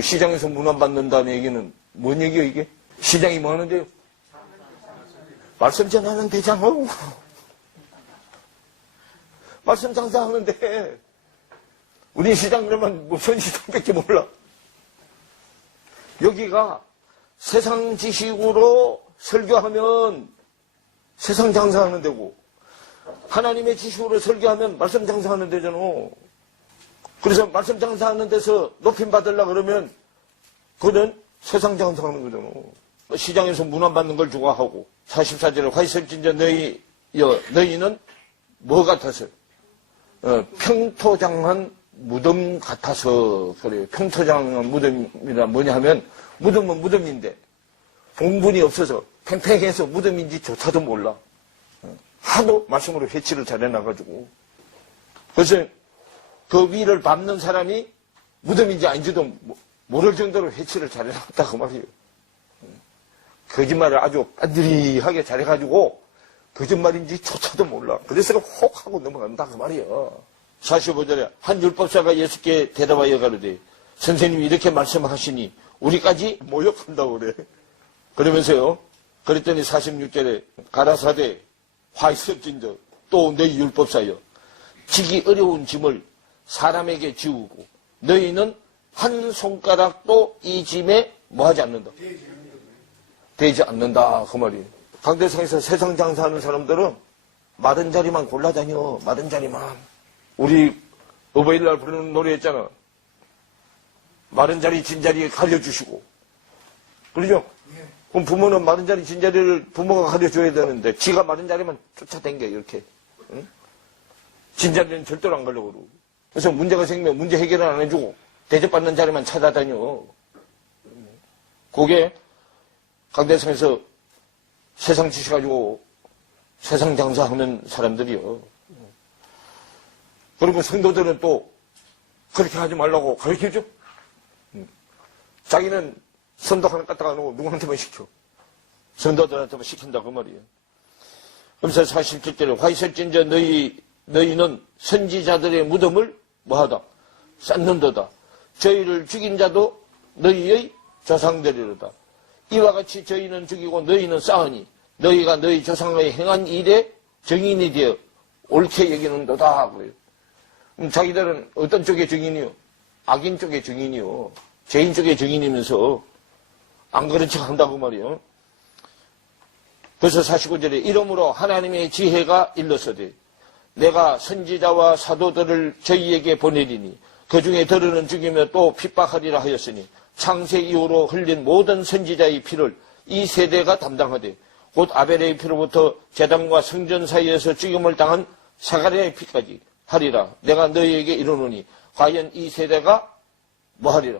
시장에서 문안받는다는 얘기는 뭔 얘기예요 이게? 시장이 뭐 하는데요? 말씀 전하는 데잖아. 말씀 장사하는데 우리 시장 그러면 무슨 시장밖에 몰라. 여기가 세상 지식으로 설교하면 세상 장사하는 데고 하나님의 지식으로 설교하면 말씀 장사하는 데잖아. 그래서 말씀 장사하는 데서 높임 받으려고 그러면 그는 세상 장사하는 거잖아. 시장에서 문안받는 걸 좋아하고 44절에 화 있을진저 너희는 뭐 같아서 평토장한 무덤 같아서 그래요. 평토장한 무덤이라 뭐냐 하면 무덤은 무덤인데 봉분이 없어서 팽팽해서 무덤인지 조차도 몰라. 하도 말씀으로 회치를 잘해놔가지고. 그래서 그 위를 밟는 사람이 무덤인지 아닌지도 모를 정도로 회치를 잘해놨다 그 말이에요. 거짓말을 아주 빤드리하게 잘해가지고 거짓말인지 조차도 몰라. 그래서 혹 하고 넘어간다 그 말이에요. 45절에 한 율법사가 6개 대답하여 가로되 선생님이 이렇게 말씀하시니 우리까지 모욕한다고 그래. 그러면서요. 그랬더니 46절에 가라사대 화 있을진저 또 너희 율법사여 지기 어려운 짐을 사람에게 지우고 너희는 한 손가락도 이 짐에 뭐하지 않는다. 되지 않는다 그 말이에요. 강대상에서 세상 장사하는 사람들은 마른 자리만 골라다녀. 마른 자리만. 우리 어버이날 부르는 노래 있잖아. 마른 자리 진 자리 가려주시고. 그러죠? 그럼 부모는 마른 자리 진 자리를 부모가 가려줘야 되는데 지가 마른 자리만 쫓아댕겨 이렇게. 응? 진 자리는 절대로 안 가려고 그러고. 그래서 문제가 생기면 문제 해결을 안 해주고 대접받는 자리만 찾아다녀. 그게 강대상에서 세상 지식 가지고 세상 장사하는 사람들이요. 그리고 성도들은 또 그렇게 하지 말라고 가르쳐줘. 자기는 선도 하나 갖다가 놓고 누구한테만 시켜. 선도들한테만 시킨다 그 말이에요. 그래서 47절에 화 있을진저 너희는 선지자들의 무덤을 뭐하다? 쌓는도다. 저희를 죽인 자도 너희의 조상들이로다. 이와 같이 저희는 죽이고 너희는 쌓으니 너희가 너희 조상의 행한 일에 증인이 되어 옳게 여기는도다. 그래요. 자기들은 어떤 쪽의 증인이요? 악인 쪽의 증인이요. 죄인 쪽의 증인이면서 안 그런 척 한다고 말이요. 그래서 49절에 이러므로 하나님의 지혜가 일렀으되 내가 선지자와 사도들을 저희에게 보내리니 그 중에 들으는 죽이며 또 핍박하리라 하였으니 창세 이후로 흘린 모든 선지자의 피를 이 세대가 담당하되 곧 아벨의 피로부터 제단과 성전 사이에서 죽임을 당한 사가랴의 피까지 하리라. 내가 너희에게 이르노니 과연 이 세대가 뭐 하리라?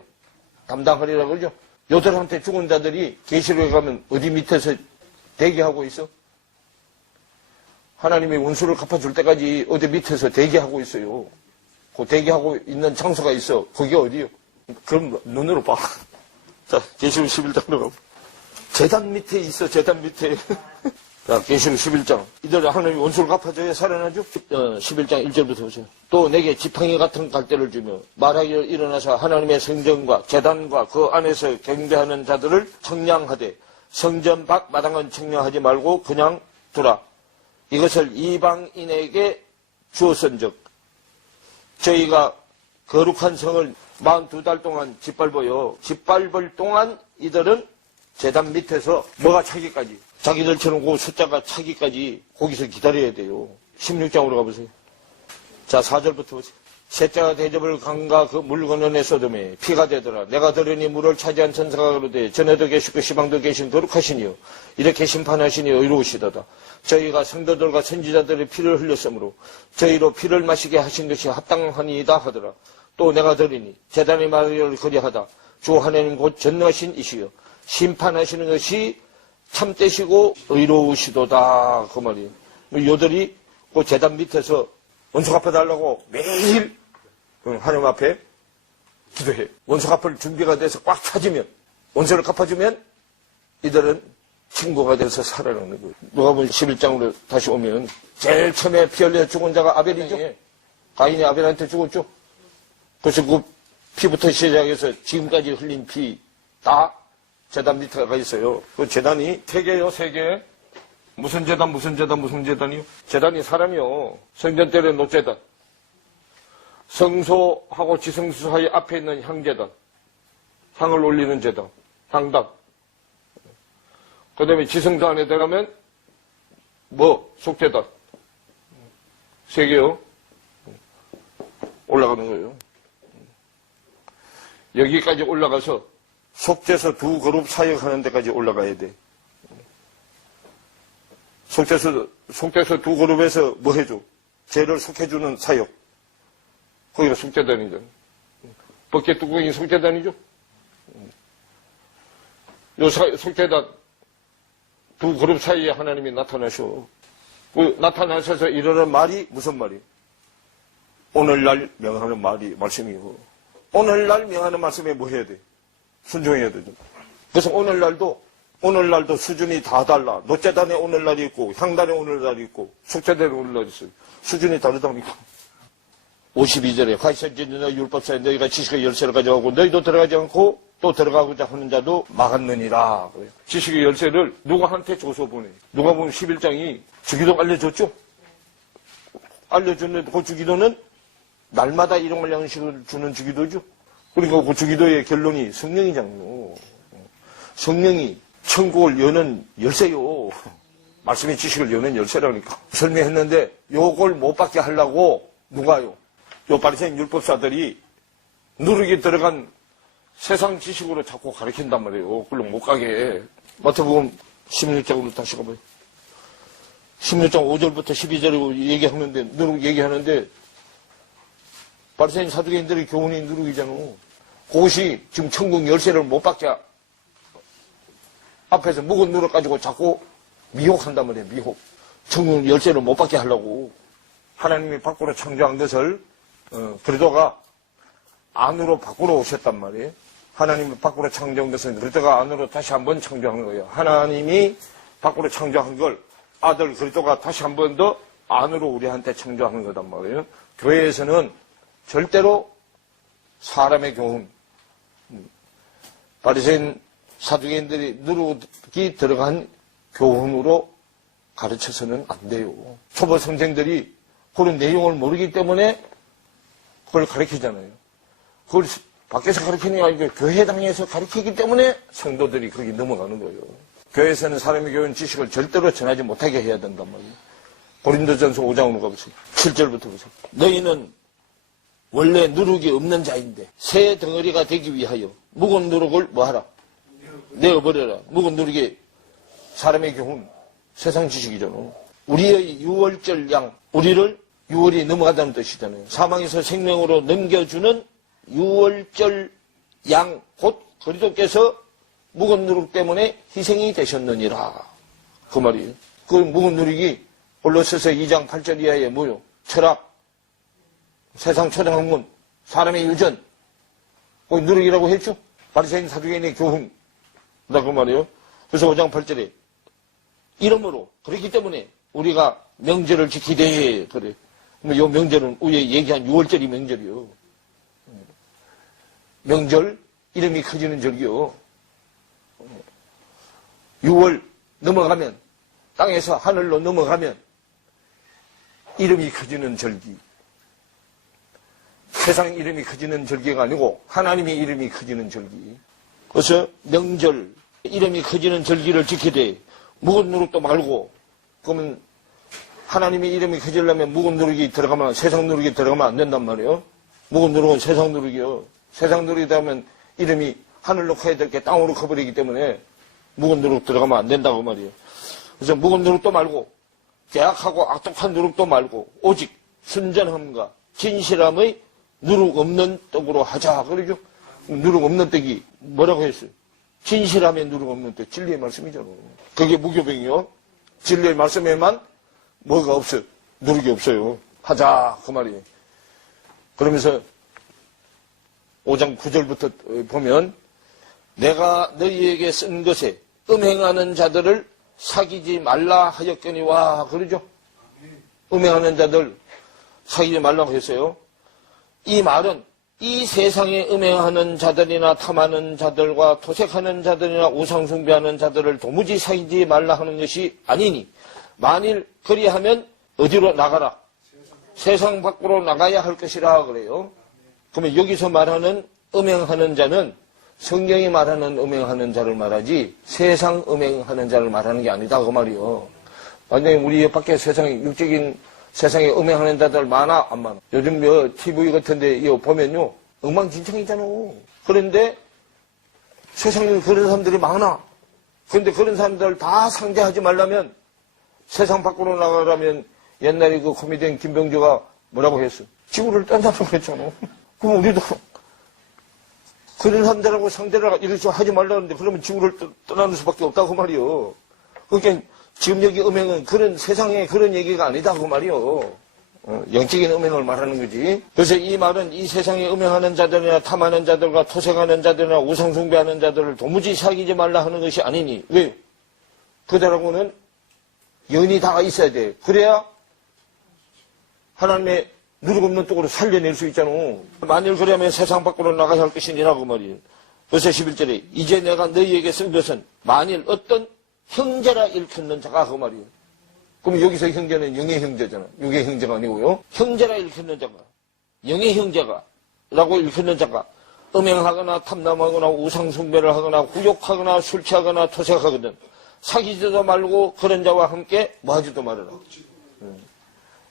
담당하리라 그러죠. 요들한테 죽은 자들이 계시록에 가면 어디 밑에서 대기하고 있어? 하나님이 원수를 갚아줄 때까지 어디 밑에서 대기하고 있어요. 그 대기하고 있는 장소가 있어. 거기 어디요? 그럼 눈으로 봐. 자, 계시록 11장으로 가보. 제단 밑에 있어, 제단 밑에. 자, 계시록 11장. 이들 하나님이 원수를 갚아줘야 살아나죠? 11장 1절부터 보세요. 또 내게 지팡이 같은 갈대를 주며 말하기를 일어나서 하나님의 성전과 제단과 그 안에서 경배하는 자들을 청량하되 성전 밖 마당은 청량하지 말고 그냥 두라. 이것을 이방인에게 주었은즉 저희가 거룩한 성을 42달 동안 짓밟아요. 짓밟을 동안 이들은 제단 밑에서 뭐가 차기까지 자기들처럼 그 숫자가 차기까지 거기서 기다려야 돼요. 16장으로 가보세요. 자, 4절부터 보세요. 셋째가 대접을 강과 그 물 건너내 소돔에 피가 되더라. 내가 들으니 물을 차지한 천사가 그러되 전에도 계시고 시방도 계신 거룩하시니요 이렇게 심판하시니 의로우시도다. 저희가 성도들과 선지자들의 피를 흘렸으므로 저희로 피를 마시게 하신 것이 합당하니이다 하더라. 또 내가 들으니 제단의 말을 거리하다 주 하나님 곧 전능하신 이시여 심판하시는 것이 참되시고 의로우시도다 그 말이에요. 요들이 그 제단 밑에서 원수 갚아달라고 매일 하나님 앞에 기도해. 원수 갚을 준비가 돼서 꽉 차지면 원수를 갚아주면 이들은 친구가 돼서 살아나는 거예요. 누가복음 11장으로 다시 오면 제일 처음에 피 흘려 죽은 자가 아벨이죠. 가인이 아벨한테 죽었죠. 그래서 그 피부터 시작해서 지금까지 흘린 피 다 제단 밑에 가 있어요. 그 제단이 3개요, 3개. 무슨 제단, 무슨 제단, 무슨 제단이요? 제단이 사람이요. 성전 때려 노제단. 성소하고 지성소 사이 앞에 있는 향제단. 향을 올리는 제단. 향단. 그 다음에 지성소 안에 들어가면 속제단. 3개요. 올라가는 거예요. 여기까지 올라가서 속죄서 2그룹 사역하는 데까지 올라가야 돼. 속죄서 2그룹에서 뭐 해줘? 죄를 속해주는 사역. 거기가 속죄단이잖아. 법계 뚜껑이 속죄단이죠? 요 속죄단 2그룹 사이에 하나님이 나타나셔. 그 나타나셔서 이러는 말이 무슨 말이에요? 오늘날 명하는 말씀이고, 오늘날 명하는 말씀에 뭐 해야 돼? 순종해야 되죠. 그래서 오늘날도 수준이 다 달라. 노재단에 오늘날이 있고, 향단에 오늘날이 있고, 속죄단에 오늘날이 있어요. 수준이 다르다니까. 52절에 화이선지나 율법사에 너희가 지식의 열쇠를 가져가고 너희도 들어가지 않고 또 들어가고자 하는 자도 막았느니라. 그래요. 지식의 열쇠를 누구한테 줘서 보내. 누가 보면 11장이 주기도 알려줬죠. 알려줬는데 그 주기도는 날마다 일용할 양식을 주는 주기도죠. 그러니까 그 주기도의 결론이 성령이잖아요. 성령이 천국을 여는 열쇠요. 말씀의 지식을 여는 열쇠라니까. 설명했는데 요걸 못 받게 하려고 누가요? 요 바리새인 율법사들이 누르기 들어간 세상 지식으로 자꾸 가르친단 말이에요. 그걸로 못 가게. 마태복음 16장으로 다시 가봐요. 16장 5절부터 12절이고 얘기하는데 바리새인 사두개인들의 교훈이 누르기잖아. 그것이 지금 천국 열쇠를 못 받게 앞에서 묵은 누를 가지고 자꾸 미혹한단 말이에요. 미혹. 천국 열쇠를 못 받게 하려고. 하나님이 밖으로 창조한 것을 그리스도가 안으로 밖으로 오셨단 말이에요. 하나님이 밖으로 창조한 것은 그리스도가 안으로 다시 한번 창조한 거예요. 하나님이 밖으로 창조한 걸 아들 그리스도가 다시 한 번 더 안으로 우리한테 창조하는 거단 말이에요. 교회에서는 절대로 사람의 교훈, 바리새인 사두개인들이 누룩이 들어간 교훈으로 가르쳐서는 안 돼요. 초보 선생들이 그런 내용을 모르기 때문에 그걸 가르치잖아요. 그걸 밖에서 가르치는 게 아니고 교회당에서 가르치기 때문에 성도들이 거기 넘어가는 거예요. 교회에서는 사람의 교훈 지식을 절대로 전하지 못하게 해야 된단 말이에요. 고린도전서 5장으로 가보세요. 7절부터 보세요. 너희는 원래 누룩이 없는 자인데 새 덩어리가 되기 위하여 묵은 누룩을 뭐하라? 내어버려라. 묵은 누룩이 사람의 교훈, 세상 지식이잖아. 우리의 유월절 양, 우리를 유월이 넘어가다는 뜻이잖아요. 사망에서 생명으로 넘겨주는 유월절 양, 곧 그리스도께서 묵은 누룩 때문에 희생이 되셨느니라. 그 말이에요. 그 묵은 누룩이 골로새서 2장 8절 이하에 뭐요? 철학, 세상 초등학문, 사람의 유전, 그 누룩이라고 했죠? 바리새인 사두개인의 교훈, 나 그 말이에요. 그래서 5장 8절에 이러므로 그렇기 때문에 우리가 명절을 지키되 그래. 이 명절은 위에 얘기한 6월절이 명절이요. 명절 이름이 커지는 절기요. 6월 넘어가면 땅에서 하늘로 넘어가면 이름이 커지는 절기. 세상 이름이 커지는 절기가 아니고 하나님의 이름이 커지는 절기. 그래서 명절 이름이 커지는 절기를 지키되 묵은 누룩도 말고 그러면 하나님의 이름이 커지려면 묵은 누룩이 들어가면 세상 누룩이 들어가면 안 된단 말이에요. 묵은 누룩은 세상 누룩이요. 세상 누룩이 되면 이름이 하늘로 커야 될 게 땅으로 커버리기 때문에 묵은 누룩 들어가면 안 된다고 말이에요. 그래서 묵은 누룩도 말고 계약하고 악독한 누룩도 말고 오직 순전함과 진실함의 누룩 없는 떡으로 하자. 그러죠. 누룩 없는 떡이 뭐라고 했어요? 진실함의 누룩 없는 떡. 진리의 말씀이잖아요. 그게 무교병이요. 진리의 말씀에만 뭐가 없어요? 누룩이 없어요. 하자. 그 말이에요. 그러면서 5장 9절부터 보면 내가 너희에게 쓴 것에 음행하는 자들을 사귀지 말라 하였거니와. 그러죠. 음행하는 자들 사귀지 말라고 했어요. 이 말은 이 세상에 음행하는 자들이나 탐하는 자들과 도색하는 자들이나 우상숭배하는 자들을 도무지 사귀지 말라 하는 것이 아니니 만일 그리하면 어디로 나가라? 세상 밖으로 나가야 할 것이라 그래요. 그러면 여기서 말하는 음행하는 자는 성경이 말하는 음행하는 자를 말하지 세상 음행하는 자를 말하는 게 아니다 그 말이요. 완전히 우리 옆 밖에 세상에 육적인 세상에 음행하는 자들 많아 안 많아? 요즘 TV 같은데 이거 보면요 엉망진창이잖아. 그런데 세상에 그런 사람들이 많아. 그런데 그런 사람들 다 상대하지 말라면 세상 밖으로 나가려면 옛날에 그 코미디언 김병주가 뭐라고 했어? 지구를 딴다고 했잖아. 그럼 우리도 그런 사람들하고 상대를 이렇게 하지 말라는데 그러면 지구를 떠나는 수밖에 없다고 말이요. 그러니까 지금 여기 음행은 그런 세상에 그런 얘기가 아니다 그 말이요. 영적인 음행을 말하는 거지. 그래서 이 말은 이 세상에 음행하는 자들이나 탐하는 자들과 토색하는 자들이나 우상숭배하는 자들을 도무지 사귀지 말라 하는 것이 아니니. 왜? 그들하고는 연이 다 있어야 돼. 그래야 하나님의 누룩 없는 쪽으로 살려낼 수 있잖아. 만일 그러면 세상 밖으로 나가야 할 것이니라고 말이에요. 그래서 11절에 이제 내가 너희에게 쓴 것은 만일 어떤 형제라 일컫는 자가 그 말이에요. 그럼 여기서 형제는 영의 형제잖아. 육의 형제가 아니고요. 형제라 일컫는 자가, 영의 형제가 라고 일컫는 자가 음행하거나 탐남하거나 우상숭배를 하거나 후욕하거나 술 취하거나 토색하거든 사귀지도 말고 그런 자와 함께 뭐하지도 말아라.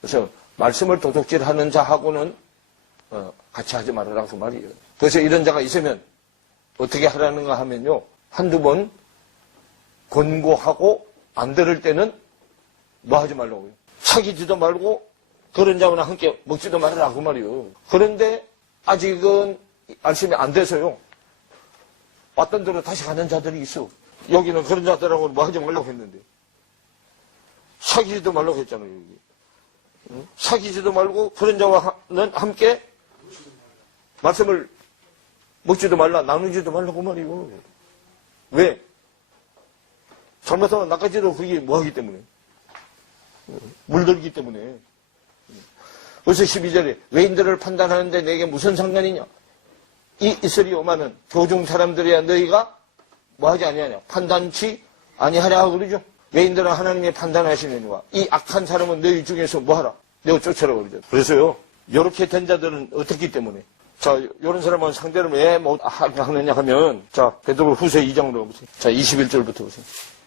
그래서 말씀을 도둑질하는 자하고는 같이 하지 말아라 그 말이에요. 그래서 이런 자가 있으면 어떻게 하라는가 하면요. 한두 번 권고하고 안 들을 때는 뭐 하지 말라고요. 사귀지도 말고 그런 자와 함께 먹지도 말아라 그 말이에요. 그런데 아직은 말씀이 안 돼서요. 왔던 대로 다시 가는 자들이 있어. 여기는 그런 자들하고 뭐 하지 말라고 했는데 사귀지도 말라고 했잖아요. 여기. 사귀지도 말고 그런 자와는 함께 말씀을 먹지도 말라, 나누지도 말라고 말이요. 왜? 잘못하면 나까지도 그게 뭐 하기 때문에. 물들기 때문에. 그래서 12절에 외인들을 판단하는데 내게 무슨 상관이냐? 이 이스라엘만은 교중 사람들이야 너희가 뭐 하지 아니하냐? 판단치 아니하랴 그러죠. 외인들은 하나님이 판단하시느니와 이 악한 사람은 너희 중에서 뭐 하라? 내가 쫓아라 그러죠. 그래서요. 이렇게 된 자들은 어떻기 때문에 자, 이런 사람은 상대를 왜 못 하느냐 하면, 자, 베드로 후서 2장으로 보세요. 자, 21절부터 보세요.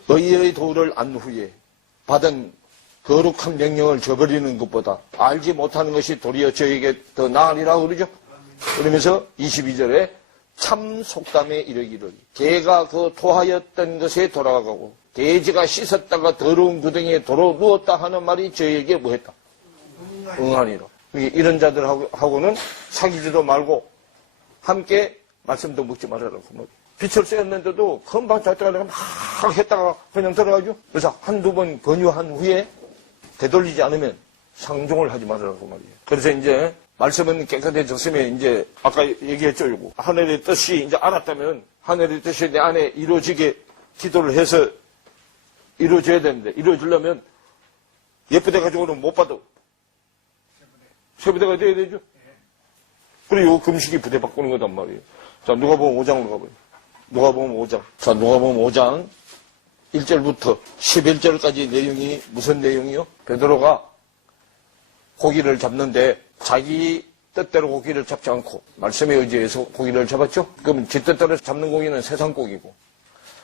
너희의 도를 안 후에 받은 거룩한 명령을 저버리는 것보다 알지 못하는 것이 도리어 저에게 더 나으리라 그러죠. 그러면서 22절에 참 속담에 이르기를 개가 그 토하였던 것에 돌아가고 돼지가 씻었다가 더러운 구덩이에 도로 누웠다 하는 말이 저에게 뭐 했다? 응하니라. 이런 자들하고는 사귀지도 말고 함께 말씀도 먹지 말아라. 빛을 쐬었는데도 금방 잤다가 막 했다가 그냥 들어가죠. 그래서 한두 번 권유한 후에 되돌리지 않으면 상종을 하지 말아라고 말이에요. 그래서 이제 말씀은 깨끗해졌으면 이제 아까 얘기했죠. 이거 하늘의 뜻이 이제 알았다면 하늘의 뜻이 내 안에 이루어지게 기도를 해서 이루어져야 되는데 이루어지려면 예쁘대 가지고는 못 받아. 세부대가 돼야 되죠? 그리고 금식이 부대 바꾸는 거단 말이에요. 자, 누가복음 5장으로 가봐요. 누가복음 5장. 자, 누가복음 5장 1절부터 11절까지 내용이 무슨 내용이요? 베드로가 고기를 잡는데 자기 뜻대로 고기를 잡지 않고 말씀에 의지해서 고기를 잡았죠? 그럼 지 뜻대로 잡는 고기는 세상 고기고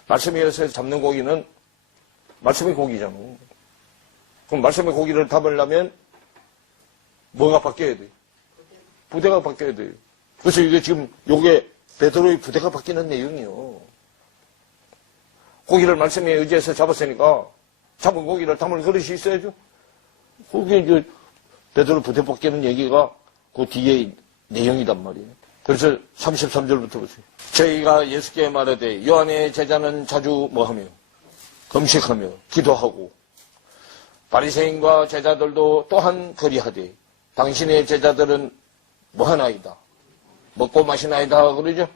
말씀에 의해서 잡는 고기는 말씀의 고기잖아. 그럼 말씀의 고기를 잡으려면 뭐가 바뀌어야 돼? 부대가 바뀌어야 돼요. 그래서 이게 지금 요게 베드로의 부대가 바뀌는 내용이요. 고기를 말씀에 의지해서 잡았으니까 잡은 고기를 담을 그릇이 있어야죠. 그게 이제 베드로 부대 바뀌는 얘기가 그 뒤에 내용이단 말이에요. 그래서 33절부터 보세요. 저희가 예수께 말하되 요한의 제자는 자주 뭐하며 금식하며 기도하고 바리새인과 제자들도 또한 그리하되 당신의 제자들은 뭐하나이다. 먹고 마시나이다 그러죠.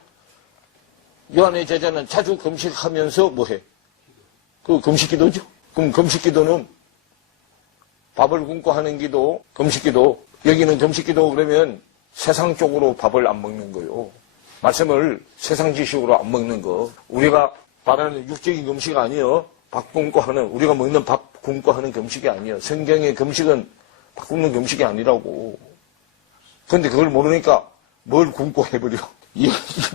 요한의 제자는 자주 금식하면서 뭐해? 그 금식기도죠. 그럼 금식기도는 밥을 굶고 하는 기도, 금식기도. 여기는 금식기도 그러면 세상 쪽으로 밥을 안 먹는 거요. 말씀을 세상 지식으로 안 먹는 거. 우리가 말하는 육적인 금식 아니에요. 밥 굶고 하는, 우리가 먹는 밥 굶고 하는 금식이 아니에요. 성경의 금식은 밥 굶는 금식이 아니라고. 근데 그걸 모르니까 뭘 굶고 해버려. 이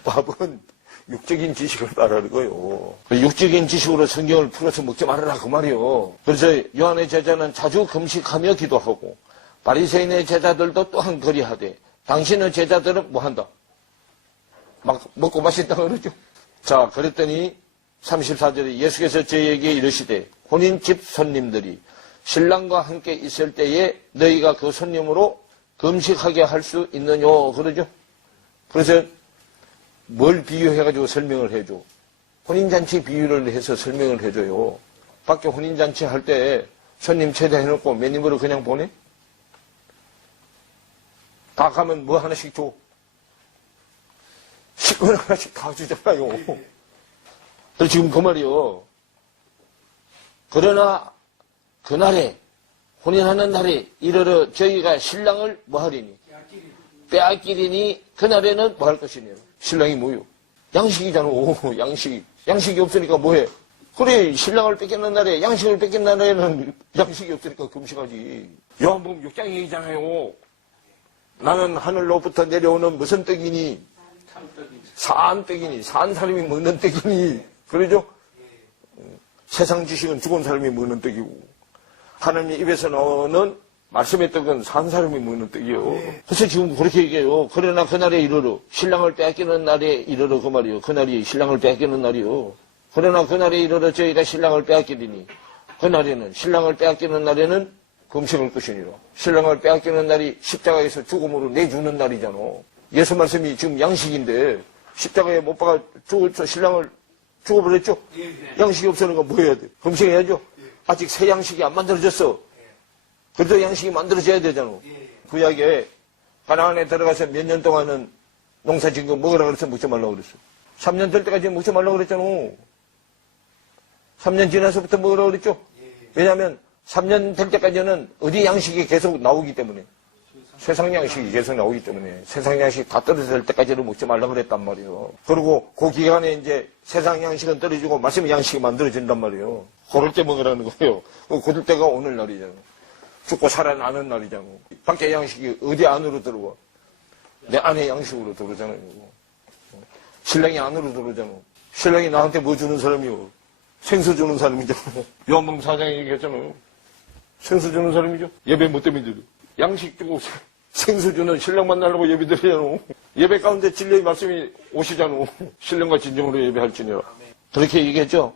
밥은 육적인 지식을 말하는 거예요. 육적인 지식으로 성경을 풀어서 먹지 말아라 그 말이에요. 그래서 요한의 제자는 자주 금식하며 기도하고 바리새인의 제자들도 또한 그리하되 당신의 제자들은 뭐한다? 막 먹고 마신다 그러죠. 자, 그랬더니 34절에 예수께서 저희에게 이르시되 혼인집 손님들이 신랑과 함께 있을 때에 너희가 그 손님으로 금식하게 할 수 있느냐 그러죠. 그래서 뭘 비유해가지고 설명을 해줘. 혼인잔치 비유를 해서 설명을 해줘요. 밖에 혼인잔치 할 때 손님 초대해놓고 맨입으로 그냥 보내? 다 가면 뭐 하나씩 줘. 식권 하나씩 다 주잖아요. 그래서 지금 그 말이요. 그러나 그날에 혼인하는 날에 이르러 저희가 신랑을 뭐 하리니? 빼앗기리니 그날에는 뭐 할 것이냐? 신랑이 뭐요? 양식이잖아. 양식이 없으니까 뭐해? 그래, 신랑을 뺏기는 날에, 양식을 뺏긴 날에는 양식이 없으니까 금식하지. 요한복음 6장 얘기잖아요. 나는 하늘로부터 내려오는 무슨 떡이니? 산 떡이니? 산 사람이 먹는 떡이니? 그러죠? 세상 지식은 죽은 사람이 먹는 떡이고, 하나님 입에서 나오는 말씀의 떡은 산 사람이 먹는 떡이요. 그래서 지금 그렇게 얘기해요. 그러나 그날에 이르러, 신랑을 빼앗기는 날에 이르러 그 말이요. 그날이 신랑을 빼앗기는 날이요. 그러나 그날에 이르러 저희가 신랑을 빼앗기리니, 그날에는, 신랑을 빼앗기는 날에는 금식할 것이니라. 신랑을 빼앗기는 날이 십자가에서 죽음으로 내주는 날이잖아. 예수 말씀이 지금 양식인데, 십자가에 못 박아 신랑을 죽어버렸죠? 양식이 없으니까 뭐 해야 돼? 금식해야죠? 아직 새 양식이 안 만들어졌어. 그래도 양식이 만들어져야 되잖아. 구약에 가나안에 들어가서 몇 년 동안은 농사 지은 거 먹으라 그래서 먹지 말라고 그랬어. 3년 될 때까지 먹지 말라고 그랬잖아. 3년 지나서부터 먹으라고 그랬죠? 왜냐하면 3년 될 때까지는 어디 양식이 계속 나오기 때문에. 세상 양식이 계속 나오기 때문에 세상 양식이 다 떨어질 때까지는 먹지 말라고 그랬단 말이에요. 그리고 그 기간에 이제 세상 양식은 떨어지고 말씀 양식이 만들어진단 말이에요. 그럴 때 먹으라는 거예요. 그럴 때가 오늘날이잖아요. 죽고 살아나는 날이잖아요. 밖에 양식이 어디 안으로 들어와? 내 안에 양식으로 들어오잖아요. 신랑이 안으로 들어오잖아요. 신랑이 나한테 뭐 주는 사람이요? 생수 주는 사람이잖아요. 요한복음 4장에 얘기했잖아요. 생수 주는 사람이죠. 예배 뭐 때문에 드려? 양식 주고 생수 주는 신랑 만나려고 예배 드리잖아요. 예배 가운데 진리의 말씀이 오시잖아요. 신령과 진정으로 예배할지니라. 그렇게 얘기했죠.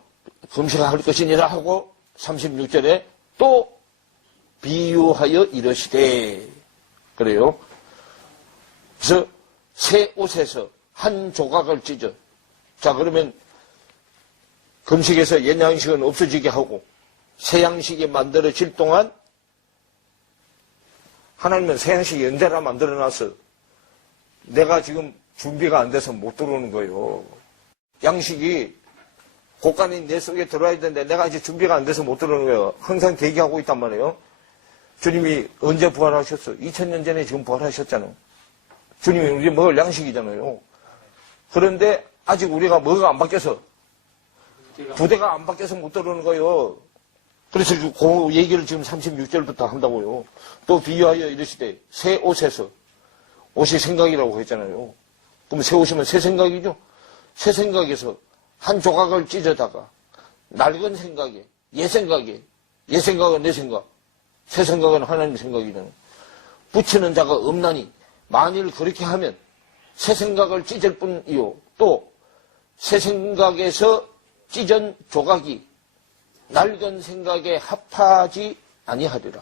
금식할 것이니라 하고 36절에 또 비유하여 이르시되 그래요. 그래서 새 옷에서 한 조각을 찢어. 자 그러면 금식에서 옛 양식은 없어지게 하고 새 양식이 만들어질 동안 하나님은 새 양식이 연대라 만들어놨어. 내가 지금 준비가 안 돼서 못 들어오는 거예요. 양식이 곳간이 내 속에 들어와야 되는데 내가 이제 준비가 안 돼서 못 들어오는 거예요. 항상 대기하고 있단 말이에요. 주님이 언제 부활하셨어? 2000년 전에 지금 부활하셨잖아요. 주님이 우리 먹을 양식이잖아요. 그런데 아직 우리가 뭐가 안 바뀌어서 부대가 안 바뀌어서 못 들어오는 거예요. 그래서 그 얘기를 지금 36절부터 한다고요. 또 비유하여 이르시되 새 옷에서 옷이 생각이라고 했잖아요. 그럼 새 옷이면 새 생각이죠. 새 생각에서 한 조각을 찢어다가 낡은 생각에 옛 생각에 옛 생각은 내 생각 새 생각은 하나님 생각이잖아요. 붙이는 자가 없나니 만일 그렇게 하면 새 생각을 찢을 뿐이요 또 새 생각에서 찢은 조각이 낡은 생각에 합하지 아니하리라.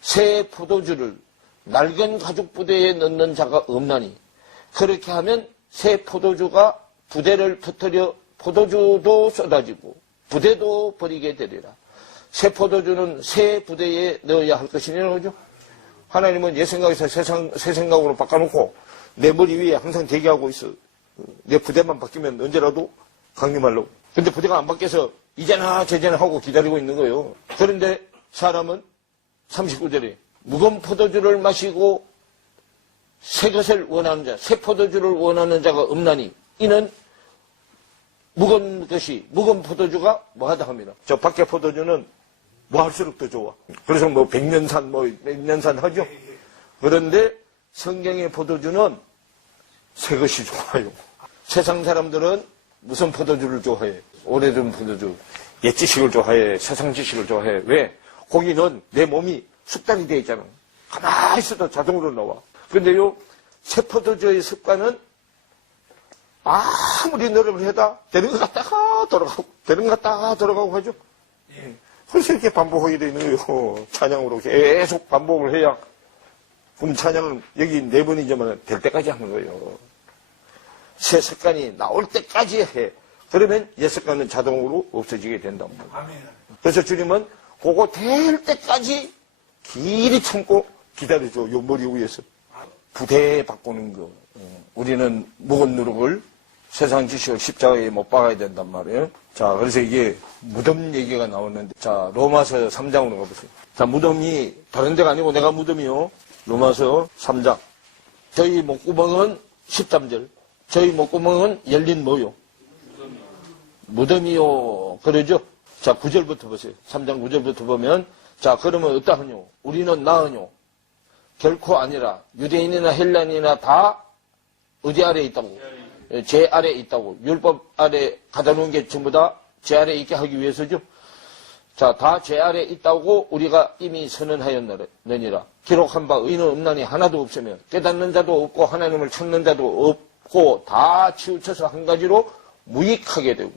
새 포도주를 낡은 가죽 부대에 넣는 자가 없나니 그렇게 하면 새 포도주가 부대를 터뜨려 포도주도 쏟아지고 부대도 버리게 되리라. 새 포도주는 새 부대에 넣어야 할 것이냐는 거죠. 하나님은 옛 생각에서 새 생각으로 바꿔놓고 내 머리 위에 항상 대기하고 있어. 내 부대만 바뀌면 언제라도 강림하려고. 근데 부대가 안 바뀌어서 이제나 저제나 하고 기다리고 있는 거예요. 그런데 사람은 39절에 묵은 포도주를 마시고 새 것을 원하는 자, 새 포도주를 원하는 자가 없나니 이는 묵은 포도주가 뭐하다 합니다. 저 밖에 포도주는 뭐 할수록 더 좋아. 그래서 뭐 백년산 백년산 하죠. 그런데 성경의 포도주는 새 것이 좋아요. 세상 사람들은 무슨 포도주를 좋아해? 오래된 포도주. 옛 지식을 좋아해. 세상 지식을 좋아해. 왜? 거기는 내 몸이 숙달이 되어 있잖아. 가만히 있어도 자동으로 나와. 근데요, 새 포도주의 습관은 아무리 노력을 해도 되는 것 같다가 돌아가고, 되는 것 같다가 돌아가고 하죠. 그래서 이렇게 반복하게 되는 거예요. 찬양으로 계속 반복을 해야. 그럼 찬양은 여기 4번이지만 될 때까지 하는 거예요. 새 습관이 나올 때까지 해. 그러면 옛 습관은 자동으로 없어지게 된단 말이에요. 그래서 주님은 그거 될 때까지 길이 참고 기다려줘. 요 머리 위에서. 부대 바꾸는 거. 우리는 묵은 누룩을 세상 지식을 십자가에 못 박아야 된단 말이에요. 자, 그래서 이게 무덤 얘기가 나오는데, 자, 로마서 3장으로 가보세요. 자, 무덤이 다른 데가 아니고 내가 무덤이요. 로마서 3장. 저희 목구멍은 13절. 저희 목구멍은 열린 뭐요? 무덤이요. 그러죠? 자, 9절부터 보세요. 3장 9절부터 보면, 자, 그러면 어떠하뇨? 우리는 나으뇨? 결코 아니라, 유대인이나 헬라인이나 다 어디 아래에 있다고? 제 아래에 있다고. 율법 아래 가다 놓은 게 전부 다 제 아래에 있게 하기 위해서죠. 자, 다 제 아래에 있다고 우리가 이미 선언하였느니라. 기록한 바 의는 없나니 하나도 없으며 깨닫는 자도 없고 하나님을 찾는 자도 없고 다 치우쳐서 한 가지로 무익하게 되고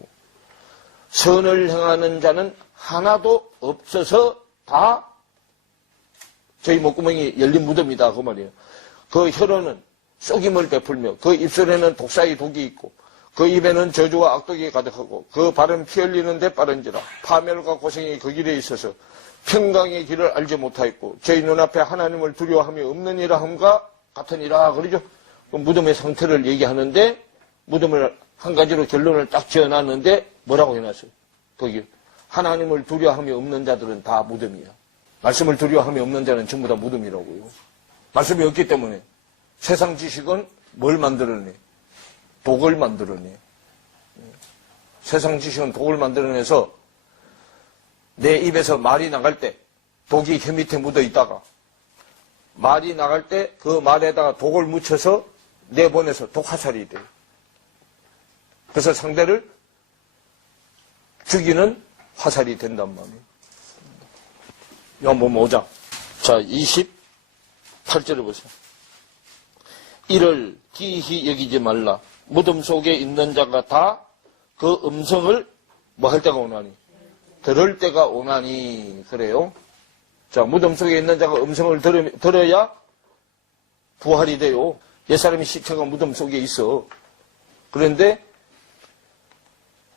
선을 행하는 자는 하나도 없어서 다 저희 목구멍이 열린 무덤이다 그 말이에요. 그 혀로는 속임을 베풀며 그 입술에는 독사의 독이 있고 그 입에는 저주와 악독이 가득하고 그 발은 피 흘리는 데 빠른지라 파멸과 고생이 그 길에 있어서 평강의 길을 알지 못하였고 저희 눈앞에 하나님을 두려워함이 없느니라 함과 같으니라 그러죠. 그 무덤의 상태를 얘기하는데 무덤을 한 가지로 결론을 딱 지어놨는데 뭐라고 해놨어요? 거기 하나님을 두려워함이 없는 자들은 다 무덤이야. 말씀을 두려워함이 없는 자는 전부 다 무덤이라고요. 말씀이 없기 때문에 세상 지식은 뭘 만들어내? 독을 만들어내. 세상 지식은 독을 만들어내서 내 입에서 말이 나갈 때 독이 혀 밑에 묻어 있다가 말이 나갈 때 그 말에다가 독을 묻혀서 내보내서 독화살이 돼요. 그래서 상대를 죽이는 화살이 된단 말이에요. 요한복음 5장. 자, 28절을 보세요. 이를 기이히 여기지 말라. 무덤 속에 있는 자가 다 그 음성을 뭐 할 때가 오나니? 들을 때가 오나니. 그래요. 자, 무덤 속에 있는 자가 음성을 들어야 부활이 돼요. 옛사람이 시체가 무덤 속에 있어. 그런데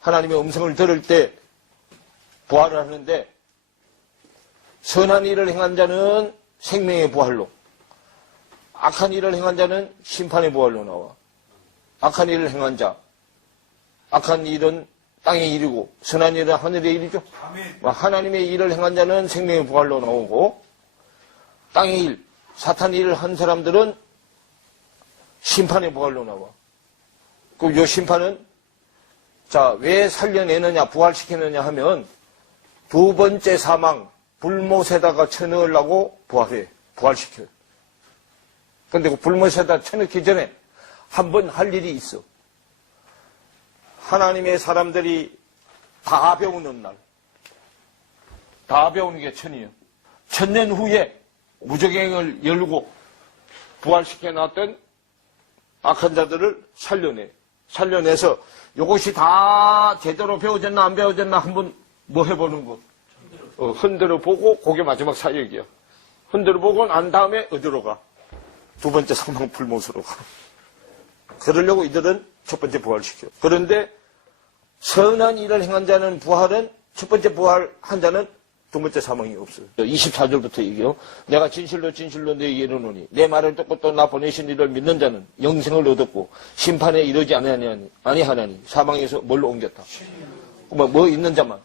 하나님의 음성을 들을 때 부활을 하는데 선한 일을 행한 자는 생명의 부활로, 악한 일을 행한 자는 심판의 부활로 나와. 악한 일을 행한 자, 악한 일은 땅의 일이고 선한 일은 하늘의 일이죠. 하나님의 일을 행한 자는 생명의 부활로 나오고 땅의 일, 사탄의 일을 한 사람들은 심판의 부활로 나와. 그럼 이 심판은 자, 왜 살려내느냐, 부활시키느냐 하면 두 번째 사망, 불못에다가 쳐넣으려고 부활시켜요. 근데 그 불못에다 쳐넣기 전에 한 번 할 일이 있어. 하나님의 사람들이 다 배우는 날. 다 배우는 게 천이에요. 1000년 후에 무저갱을 열고 부활시켜 놨던 악한 자들을 살려내서 이것이 다 제대로 배워졌나 안 배워졌나 한번 뭐 해보는 거. 흔들어 보고 그게 마지막 사역이야. 흔들어 보고 난 다음에 어디로 가? 두 번째 사망 불못으로 가. 그러려고 이들은 첫 번째 부활시켜. 그런데 선한 일을 행한 자는 부활은 첫 번째 부활한 자는 두 번째 사망이 없어요. 24절부터 얘기해요. 내가 진실로 너에게 이르노니 내 말을 듣고 또 나 보내신 이를 믿는 자는 영생을 얻었고 심판에 이르지 아니하나니 사망에서 뭘로 옮겼다. 뭐 있는 자만.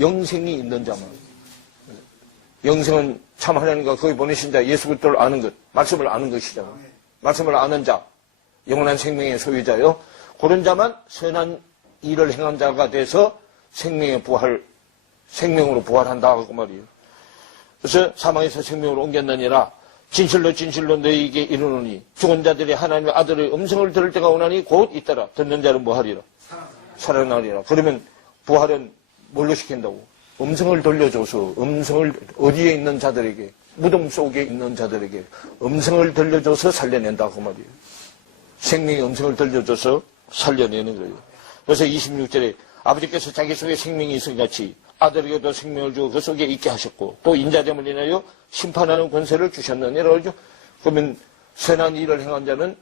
영생이 있는 자만. 영생은 참 하나님과 거기 보내신 자 예수 그리스도를 아는 것, 말씀을 아는 것이잖아. 말씀을 아는 자, 영원한 생명의 소유자요. 그런 자만 선한 일을 행한 자가 돼서 생명으로 부활한다 그 말이에요. 그래서 사망에서 생명으로 옮겼느니라. 진실로 너희에게 이르노니 죽은 자들이 하나님의 아들의 음성을 들을 때가 오나니 곧 있더라. 듣는 자는 뭐 하리라? 살아나리라. 그러면 부활은 뭘로 시킨다고? 음성을 들려줘서 음성을 어디에 있는 자들에게 무덤 속에 있는 자들에게 음성을 들려줘서 살려낸다 그 말이에요. 생명의 음성을 들려줘서 살려내는 거예요. 그래서 26절에 아버지께서 자기 속에 생명이 있은 같이 아들에게도 생명을 주고 그 속에 있게 하셨고 또 인자됨을 인하여 심판하는 권세를 주셨느니라 그러죠. 그러면 선한 일을 행한 자는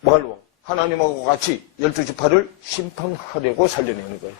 뭐하려고? 하나님하고 같이 12지파를 심판하려고 살려내는 거예요.